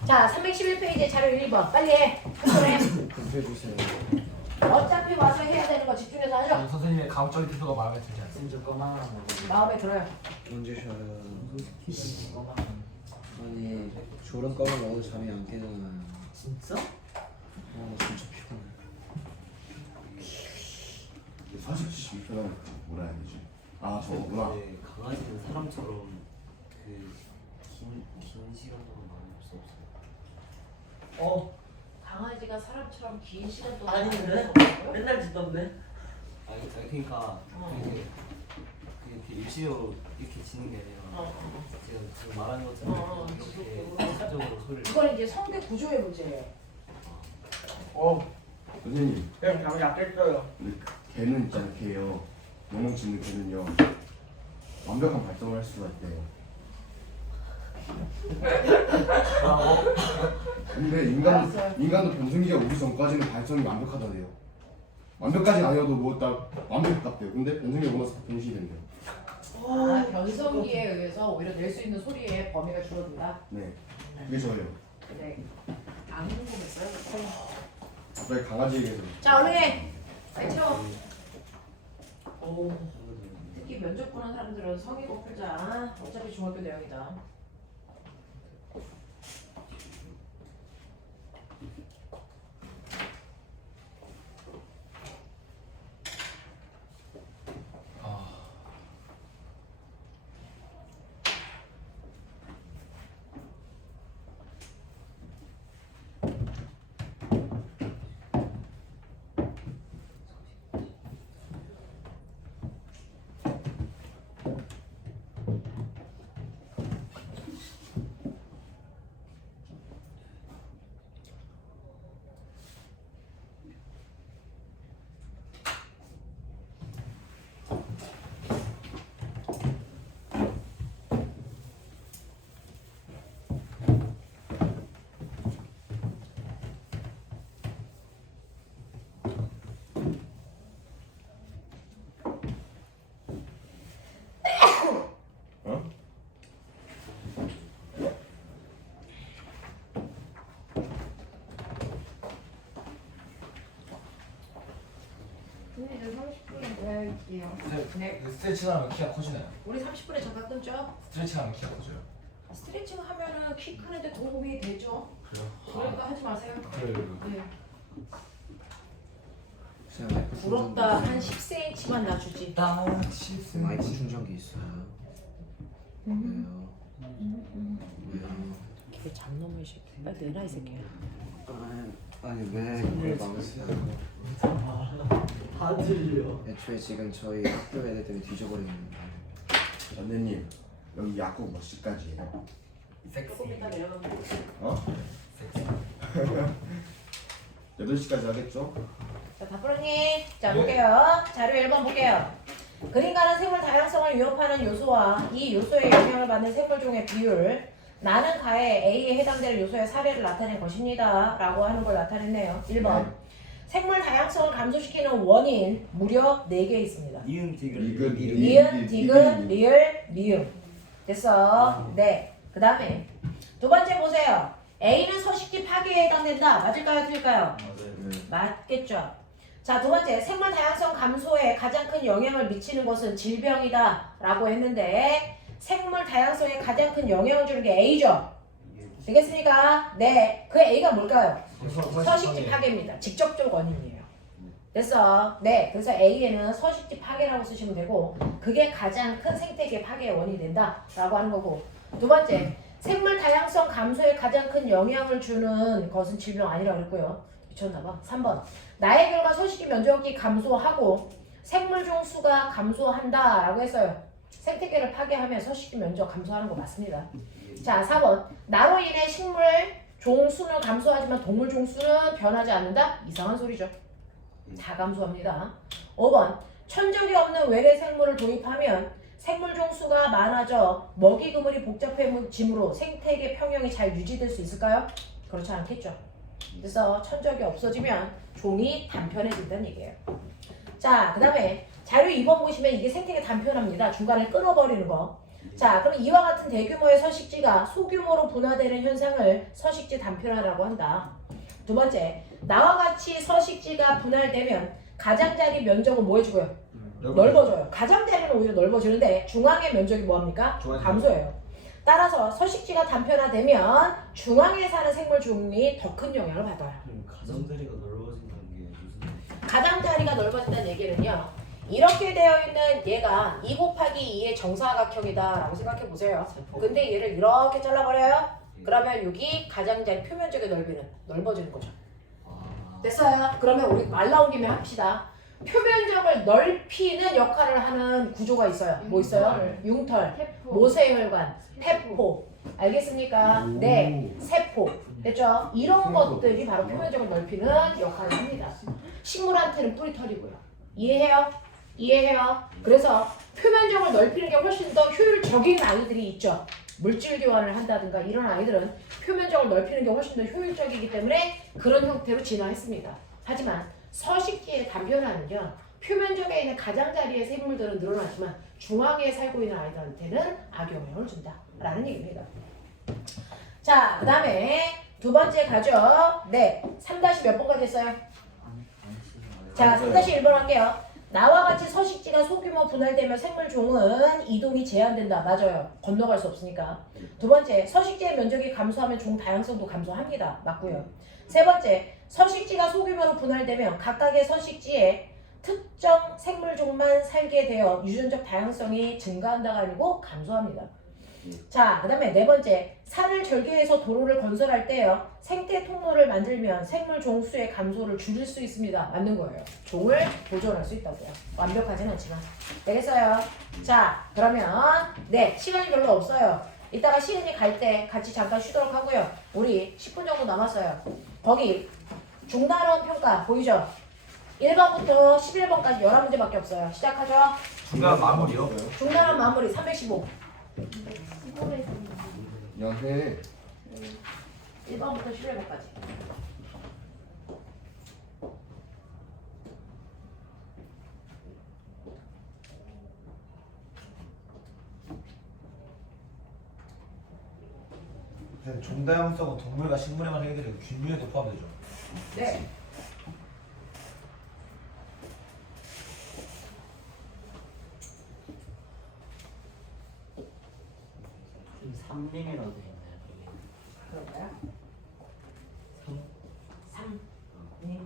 자, 311페이지에 자료 1번. 빨리 해. 해주세요. 어차피 와서 해야 되는 거 집중해서 하죠. 선생님의 감정의 태도가 마음에 들지 않습니다. 진짜 거만한 거. 마음에 들어요. 언제 쉬어요? 거만한. 아니 졸음 까면 먹어도 잠이 안 깨잖아요. 진짜? 진짜 피곤해. 사실 불편하니까 뭐라 해야 되지? 아 저거구나. 네, 강아지는 사람처럼 긴 시간 동안 많이 볼 수 없어요. 강아지가 사람처럼 긴 시간 동안 아닌데? 맨날 짖던데? 아니 그러니까 이렇게 일시적으로 이렇게 지는 게 아니라 제가 지금 말하는 것처럼 이렇게 일시적으로 소리를. 이거는 이제 성대 구조의 문제예요. 선생님. 그냥 잠이 안 깼어요. 근데 개는 있잖아요. 개요. 영웅 짓는 개는요. 완벽한 발성을 할 수가 있대요. 근데 알았어요. 인간도 변성기가 오기 전까지는 발성이 완벽하다네요. 완벽까지는 아니어도 뭐딱 완벽 같대요. 근데 변성기가 오면서 동시에 된대요. 변성기에 의해서 오히려 낼 수 있는 소리의 범위가 줄어든다. 네. 그게 저예요. 네. 안 궁금했어요? 갑자기 강아지 얘기해서. 자, 얼른 파이팅! 특히 면접 보는 사람들은 성의고 풀자. 어차피 중학교 내용이다. 근데 30분은 해야겠게요. 네. 스트레칭 하면 키가 커지나요? 우리 30분에 잠깐 끊죠? 스트레칭 하면 키가 커져요. 스트레칭 하면은 키 크는데 도움이 되죠? 그래요? 그러니까 하지 마세요. 그래요. 네. 제가 마이크 부럽다. 한 10cm만 낮추지. 마이크 충전기 있어요. 왜요? 왜요? 그 잡놈의 새끼. 빨리 내놔 이 새끼야. 아니 왜 그걸 망치세요? 다 들려. 애초에 지금 저희 학교 애들 때문에 뒤져버리겠는데. 선생님 여기 약국 몇 시까지예요? 조금 이따 내려가면 어? 8시까지 하겠죠? 자, 다프로님. 자, 볼게요. 자료 1번 볼게요. 그림과는 생물 다양성을 위협하는 요소와 이 요소에 영향을 받는 생물종의 비율, 나는 가에 A에 해당되는 요소의 사례를 나타낸 것입니다. 라고 하는 걸 나타냈네요. 1번. 네. 생물 다양성을 감소시키는 원인 무려 4개 있습니다. 이응 디귿. 니은, 디귿, 리을, 미음. 됐어. 네. 그 다음에 두 번째 보세요. A는 서식지 파괴에 해당된다. 맞을까요? 틀릴까요? 맞겠죠. 자, 두 번째. 생물 다양성 감소에 가장 큰 영향을 미치는 것은 질병이다. 라고 했는데 생물 다양성에 가장 큰 영향을 주는 게 A죠. 되겠습니까? 네. 그 A가 뭘까요? 서식지 파괴입니다. 직접적 원인이에요. 됐어. 네. 그래서 A에는 서식지 파괴라고 쓰시면 되고 그게 가장 큰 생태계 파괴의 원인이 된다 라고 하는 거고, 두 번째, 생물 다양성 감소에 가장 큰 영향을 주는 것은 질병 아니라고 했고요. 미쳤나봐. 3번, 나의 결과 서식지 면적이 감소하고 생물종 수가 감소한다 라고 했어요. 생태계를 파괴하면 서식지 면적 감소하는 거 맞습니다. 자, 4번, 나로 인해 식물 종 수는 감소하지만 동물 종 수는 변하지 않는다? 이상한 소리죠. 다 감소합니다. 5번, 천적이 없는 외래 생물을 도입하면 생물 종 수가 많아져 먹이 그물이 복잡해짐으로 생태계 평형이 잘 유지될 수 있을까요? 그렇지 않겠죠. 그래서 천적이 없어지면 종이 단편해진다는 얘기예요. 자, 그 다음에 자료 2번 보시면 이게 생태계 단편합니다. 중간에 끊어버리는 거. 자, 그럼 이와 같은 대규모의 서식지가 소규모로 분화되는 현상을 서식지 단편화라고 한다. 두 번째, 나와 같이 서식지가 분할되면 가장자리 면적은 뭐 해주고요? 넓어져요. 가장자리는 오히려 넓어지는데 중앙의 면적이 뭐합니까? 감소해요. 따라서 서식지가 단편화되면 중앙에 사는 생물 종이 더 큰 영향을 받아요. 가정자리가 넓어진다는 게 무슨 가장자리가 넓어진다는 얘기는요. 이렇게 되어 있는 얘가 2 곱하기 2의 정사각형이다 라고 생각해 보세요. 근데 얘를 이렇게 잘라버려요. 그러면 여기 가장자리 표면적의 넓이는 넓어지는 거죠. 됐어요? 그러면 우리 말 나온 김에 합시다. 표면적을 넓히는 역할을 하는 구조가 있어요. 뭐 있어요? 융털, 태포. 모세혈관, 폐포. 알겠습니까? 네, 세포. 됐죠? 이런 것들이 바로 표면적을 넓히는 역할을 합니다. 식물한테는 뿌리털이고요. 이해해요? 이해해요? 그래서 표면적을 넓히는 게 훨씬 더 효율적인 아이들이 있죠. 물질 교환을 한다든가 이런 아이들은 표면적을 넓히는 게 훨씬 더 효율적이기 때문에 그런 형태로 진화했습니다. 하지만 서식지의 단편화는요. 표면적에 있는 가장자리의 생물들은 늘어나지만 중앙에 살고 있는 아이들한테는 악영향을 준다라는 얘기입니다. 자, 그 다음에 두 번째 가죠. 네, 3-몇 번까지 했어요? 자, 3-1번 할게요. 나와 같이 서식지가 소규모 분할되면 생물종은 이동이 제한된다. 맞아요. 건너갈 수 없으니까. 두 번째, 서식지의 면적이 감소하면 종 다양성도 감소합니다. 맞고요. 세 번째, 서식지가 소규모로 분할되면 각각의 서식지에 특정 생물종만 살게 되어 유전적 다양성이 증가한다가 아니고 감소합니다. 자, 그 다음에 네 번째, 산을 절개해서 도로를 건설할 때요. 생태 통로를 만들면 생물 종수의 감소를 줄일 수 있습니다. 맞는 거예요. 종을 보존할 수 있다고요. 완벽하진 않지만. 되겠어요? 자, 그러면 네, 시간이 별로 없어요. 이따가 시은이 갈 때 같이 잠깐 쉬도록 하고요. 우리 10분 정도 남았어요. 거기 중단원 평가 보이죠? 1번부터 11번까지 11문제밖에 없어요. 시작하죠? 중간 마무리요? 중단원 마무리 315. 야 해. 1번부터 11번까지. 종다양성은 동물과 식물에만 해결되고 균류에도 포함되죠. 네. 지금 3림이라고 돼 있나요? 저기? 그런가요? 3. 네.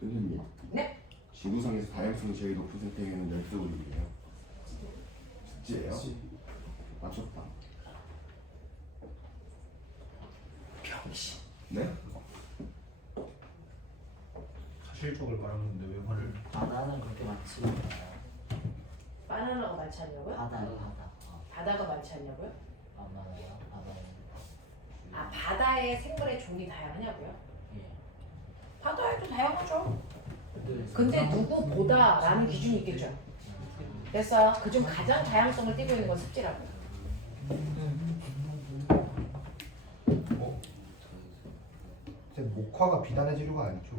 선생님. 네. 지구상에서 다양성이 제일 높은 생태계는 열대우림이에요. 숙제예요? 맞췄다. 병신. 네? 사실적을 말하는데 왜 말을? 바다는 그렇게 많지 않아요. 바나나가 많지 않냐고요? 바다. 바다가 많지 않냐고요? 안 많아요. 바다는. 아, 바다의 생물의 종이 다양하냐고요? 예. 바다에도 다양하죠. 그래서 근데 누구보다라는 기준이 있겠죠. 됐어요. 그중 가장 다양성을 띠고 있는 건 습지라고요. 목화가 비단의 재료가 아니죠.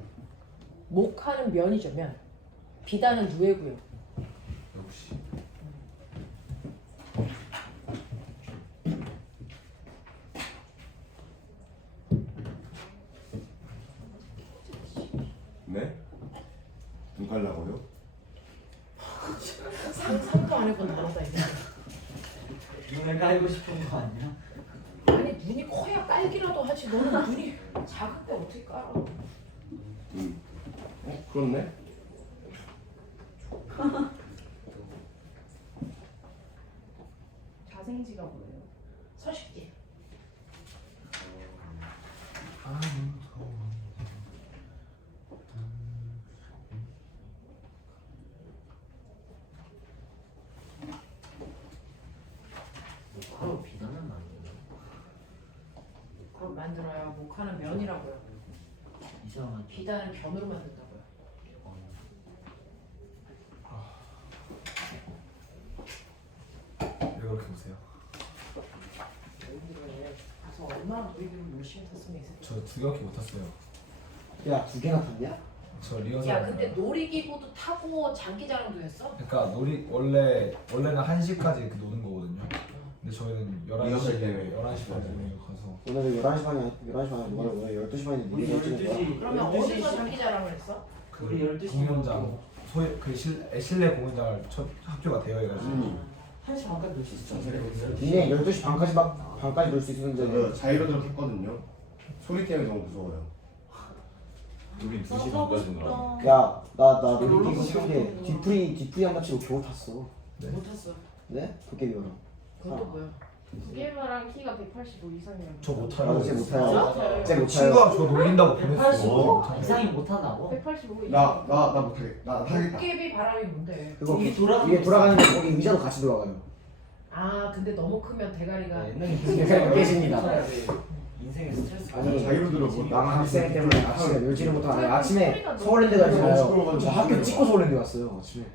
목화는 면이죠, 면. 비단은 누에고요. 역시. 네? 눈 깔라고요? 상상도 안 해본 단어다 이게. 눈을 깔고 싶은 거 아니야? 아니 눈이 커야 깔기라도 하지. 너는 눈이 작을 때 어떻게 깔아? 그렇네? 자생지가 뭐예요? 서식지. 목화로 비단은 아니에요. 만들어요. 목화는 면이라고요. 이상한. 비단은 변으로 만든다고요. 왜 그렇게 보세요? 여러분들은 가서 얼마나 놀이기를 열심히 탔으면 있을 저 2개밖에 못 탔어요. 야 2개나 탔냐? 저 리허설. 야 근데 놀이기구도 타고 장기자랑도 했어? 그러니까 원래는 1시까지 노는 거거든요. 근데 저희는 리허설 11시 때문에. 11시 반에 가서 오늘 11시 반이야. 11시 반에 오늘 12시 반인데 우리 니가 찍은 거야? 12시. 그러면 어디서 장기자랑을 했어? 우리 12시 공연장 그 실내 공연장을 학교가 대여해가지고 선생님 1시 반까지 놀 수 있어. 니네 12시 반까지 놀 수 있었는데 저 자이로드롭 했거든요. 소리 때문에 너무 무서워요. 우린 2시 반까지 놀아. 야나 놀이기구 타는데 뒤풀이 한다 치고 겨우 탔어. 네. 못 탔어. 네? 도깨비랑. 그건 또 뭐야? 두개마랑 키가 185 이상이면. 저 맞아 못하요. 쟤 못타요. 쟤 못타요. 친구가 저 놀린다고 보냈어요. 185 이상이 못한다고? 185 이상. 나 못하겠. 나 하겠다. 도깨비 바람이 뭔데? 그거 이게 돌아가는 이게 돌아가는데 거기 의자도 같이 돌아가요. 아 근데 너무 크면 대가리가 옛날에 그냥 깨집니다. 인생의 스트레스. 아니 자이로드롭 뭐 나 학생 때문에 아침에 놀지를 못하고 아니 아침에 서울랜드 가잖아요. 저 학교 찍고 서울랜드 갔어요 아침에.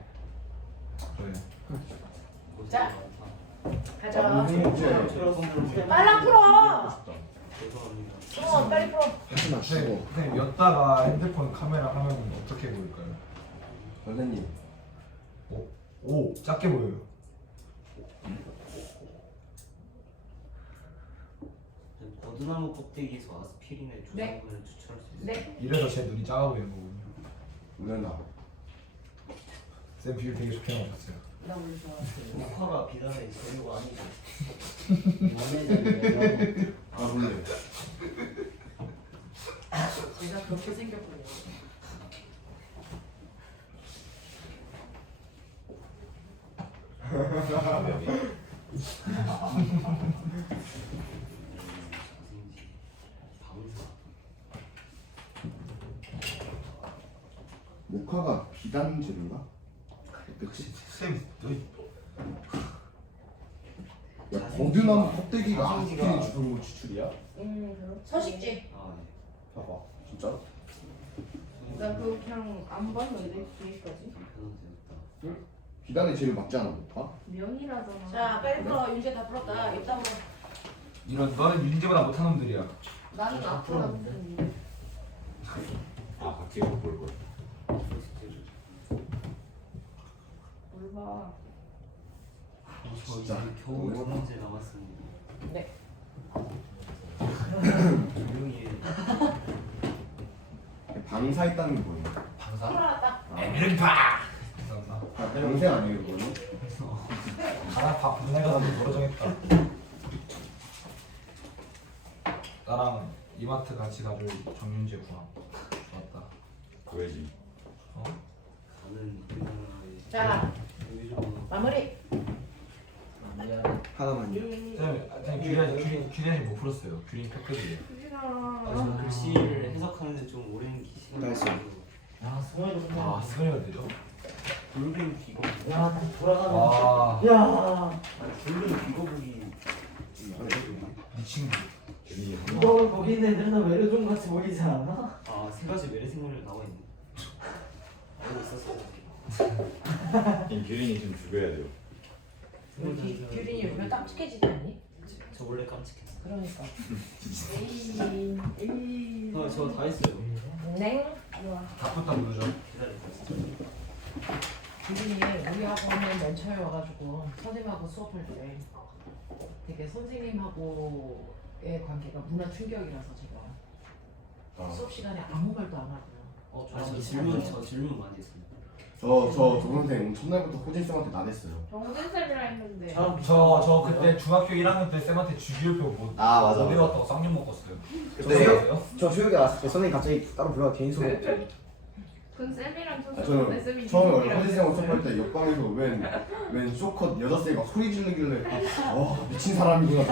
그래. 자. 아, 가자. 문제. 빨랑 풀어. 죄송합니다. 빨리 풀어. 하지마 죽어. 선생님 였다가 핸드폰 카메라 화면 어떻게 보일까요? 선생님. 오 작게 보여요. 버드나무 껍데기에서 아스피린의 조성분을 추출할 수 있어요. 네. 이래서 제 눈이 작아 보이는 거군요. 우연다. 쌤 비율 되게 좋게 나오셨어요. 나 원래 좋아. 목화가 비단의 재료가 아니죠. 연애자들이에요. 아 몰래. 제가 그렇게 생겼군요. 목화가 비단 재료인가? 그치. 쌤 야 버드나무 껍데기가 아스피린 주성분 추출이야? 그럼. 서식지. 아 네. 봐봐. 진짜? 나 그거 그냥 안 봤는데 뒤에까지. 불편하셨다. 비단의 재료 맞지 않아 목화? 면이라잖아. 자 빨리 풀어. 윤재 다 풀었다. 입 다물어. 이런 너는 윤재보다 못한 놈들이야. 나는 앞으로 하는데. 아 밖에 못 볼 거야. 뭘 봐. 저 이제 진짜. 겨우 5문제 남았습니다. 네. 조용히 해. 방사했다는 게 뭐예요? 방사. 풀어놨다. 에미른파. 감사합니다. 방세 아니에요 그거는? 나랑 밥 분해가 뭐로 정했다. 나랑 이마트 같이 가줄 정윤재 구함. 좋았다. 왜지? 어? 저는 우리나라의 자 의료원 마무리. 하나만요. 쌤 규리아님 못 풀었어요. 규리 팩급이에요. 저는 글씨를 해석하는데 좀 오랜 시간이 나이스. 걸려서 야 승원이도 아 승현이가 되죠? 붉은 귀거 야 돌아가는. 아 야 붉은 귀거북이 미친 거. 너 거기 있는 애들은 외래종 같이 보이지 않아? 아세 가지 외래 생물이 나와 있네. 알고 있었어요. 규린이 좀 죽여야 돼요. 여기 규린이 왜 깜찍해지지 않니? 저 원래 깜찍했어. 그러니까. 저 다 했어요. 냉. 답부터 누르죠. 기다렸어요. 규린이 우리 학원에 맨 처음에 와가지고 선생님하고 수업할 때 되게 선생님하고의 관계가 문화 충격이라서 제가 수업 시간에 아무 말도 안 하고요. 저 질문 많이 했어요. 저 동영생 첫날부터 호진쌤한테 나댔어요. 정근쌤이라 했는데. 저 그때 중학교 1학년 때 쌤한테 주기율표 못 아, 맞아, 못 맞아. 외웠다고 쌍욕 먹었어요. 그때 아세요? 저 수요일에 왔을 때 선생님 갑자기 따로 불러가 개인 수업 했죠. 그 쌤이랑 아, 쳤었는데 저는 쌤이 처음에 원래 이름이랑 호진쌤하고 수업할 때 옆방에서 웬 쇼컷 여자쌤이 막 소리 지르길래 미친 사람이구나.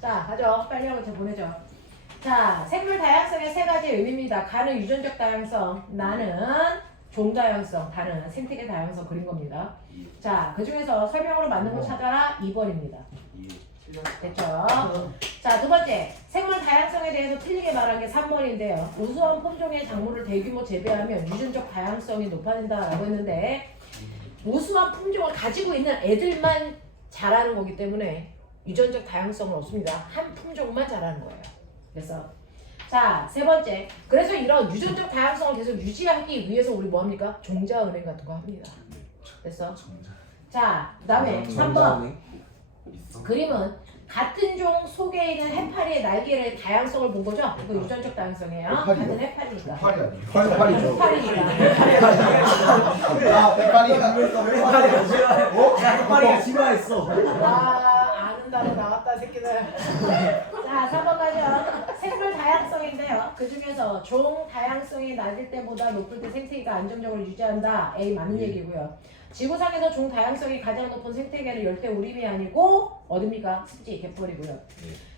자, 가죠. 빨리 하고 저 보내죠. 자, 생물 다양성의 세 가지 의미입니다. 가는 유전적 다양성, 나는 종다양성, 다는 생태계 다양성 그린 겁니다. 자, 그 중에서 설명으로 맞는 거 찾아라 2번입니다. 됐죠? 자, 두 번째. 생물 다양성에 대해서 틀리게 말한 게 3번인데요. 우수한 품종의 작물을 대규모 재배하면 유전적 다양성이 높아진다라고 했는데 우수한 품종을 가지고 있는 애들만 자라는 거기 때문에 유전적 다양성은 없습니다. 한 품종만 자라는 거예요. 그래서 자, 세 번째. 그래서 이런 유전적 다양성을 계속 유지하기 위해서 우리 뭐 합니까? 종자은행 같은 거 합니다. 됐어? 자, 그 다음에 3번. 그림은 같은 종 속에 있는 해파리의 날개의 다양성을 본 거죠? 이거 유전적 다양성이에요. 해파리요? 같은 해파리니까. 팔이 아니에요. 해파리죠. 해파리니까. 아, 해파리. 해파리가 진화했어. 와, 아는 단어 나왔다, 새끼들. 자, 3번 가죠. 생물 다양성인데요. 그 중에서 종 다양성이 낮을 때보다 높을 때 생태계가 안정적으로 유지한다. A 맞는 얘기고요. 지구상에서 종 다양성이 가장 높은 생태계는 열대 우림이 아니고 어딥니까? 습지, 갯벌이고요.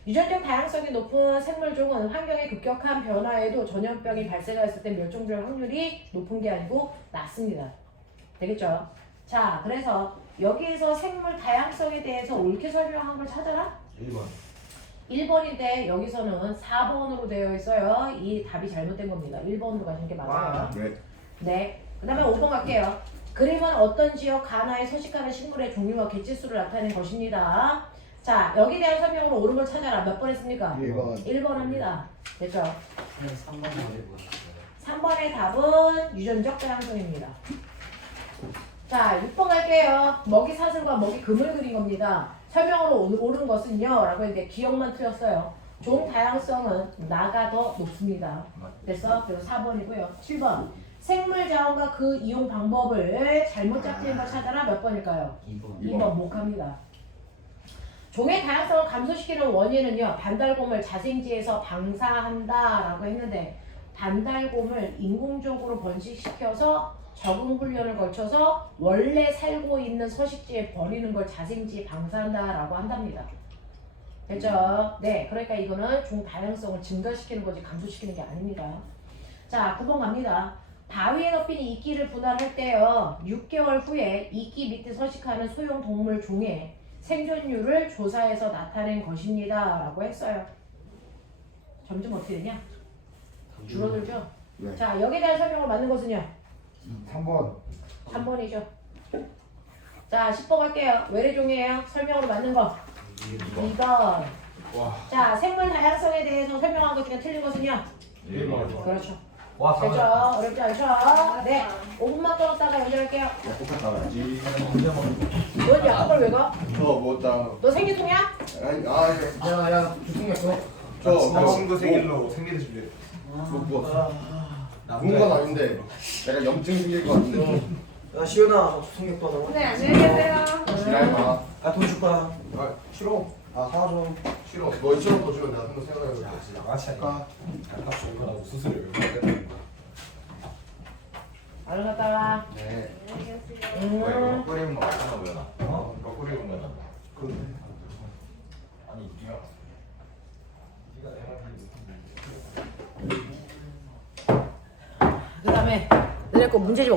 유전적 다양성이 높은 생물종은 환경의 급격한 변화에도 전염병이 발생했을 때 멸종될 확률이 높은 게 아니고 낮습니다. 되겠죠? 자, 그래서 여기에서 생물 다양성에 대해서 옳게 설명한 걸 찾아라. 1번인데 여기서는 4번으로 되어 있어요. 이 답이 잘못된 겁니다. 1번으로 가시는 게 맞아요. 네. 네. 그 다음에 5번 갈게요. 그림은 어떤 지역 가나에 서식하는 식물의 종류와 개체수를 나타낸 것입니다. 자, 여기에 대한 설명으로 옳은 걸 찾아라. 몇 번 했습니까? 1번 합니다. 됐죠? 3번 말해보고 싶어요. 3번의 답은 유전적 다양성입니다. 자, 6번 갈게요. 먹이 사슬과 먹이 금을 그린 겁니다. 설명으로 옳은 것은요 라고 했는데 기억만 틀렸어요. 종 다양성은 나가 더 높습니다. 됐어? 그리고 4번이고요. 7번. 생물 자원과 그 이용 방법을 잘못 잡힌 걸 찾아라. 몇 번일까요? 2번 목합니다. 종의 다양성을 감소시키는 원인은요, 반달곰을 자생지에서 방사한다라고 했는데 반달곰을 인공적으로 번식시켜서 적응 훈련을 거쳐서 원래 살고 있는 서식지에 버리는 걸 자생지에 방사한다라고 한답니다. 됐죠? 네, 그러니까 이거는 종 다양성을 증가시키는 거지 감소시키는 게 아닙니다. 자, 9번 갑니다. 바위에 덮인 이끼를 분할할 때요, 6개월 후에 이끼 밑에 서식하는 소형 동물 종의 생존율을 조사해서 나타낸 것입니다 라고 했어요. 점점 어떻게 되냐? 줄어들죠? 네. 자, 여기에 대한 설명을 맞는 것은요? 3번. 3번이죠. 자, 10번 갈게요. 외래종이에요. 설명으로 맞는 거 2번. 자, 생물 다양성에 대해서 설명한 것 중에 틀린 것은요? 1번. 그렇죠. 와, 됐죠? 다 어렵지 않죠? 네, 5분만 떨었다가 연결할게요. 똑같다 가야지. 넌 약국을 왜 가? 너 생리통이야? 야야 주승했어. 저 친구 생일로 생리대 준비해. 뭐 그런 건 아닌데 내가 염증 생길 것 같은데. 야 시연아 주승했다 너. 네, 안녕히 계세요. 지랄 마. 아돈 줄까? 아 싫어. 아 사줘. 싫어. 너 2,000원 더 주면 내가 한번 생각해볼게. 양아치 아니야. 아까 좋은 거라고 수수료 얼마 떼는 거야. 얼른 갔다 와. 네. 안녕히 계세요. 왜 끓이는 거 맞나 보여나? 어? 거 끓이는 거나? 그런데. 아니, 네가 그 다음에 너네 거 문제 좀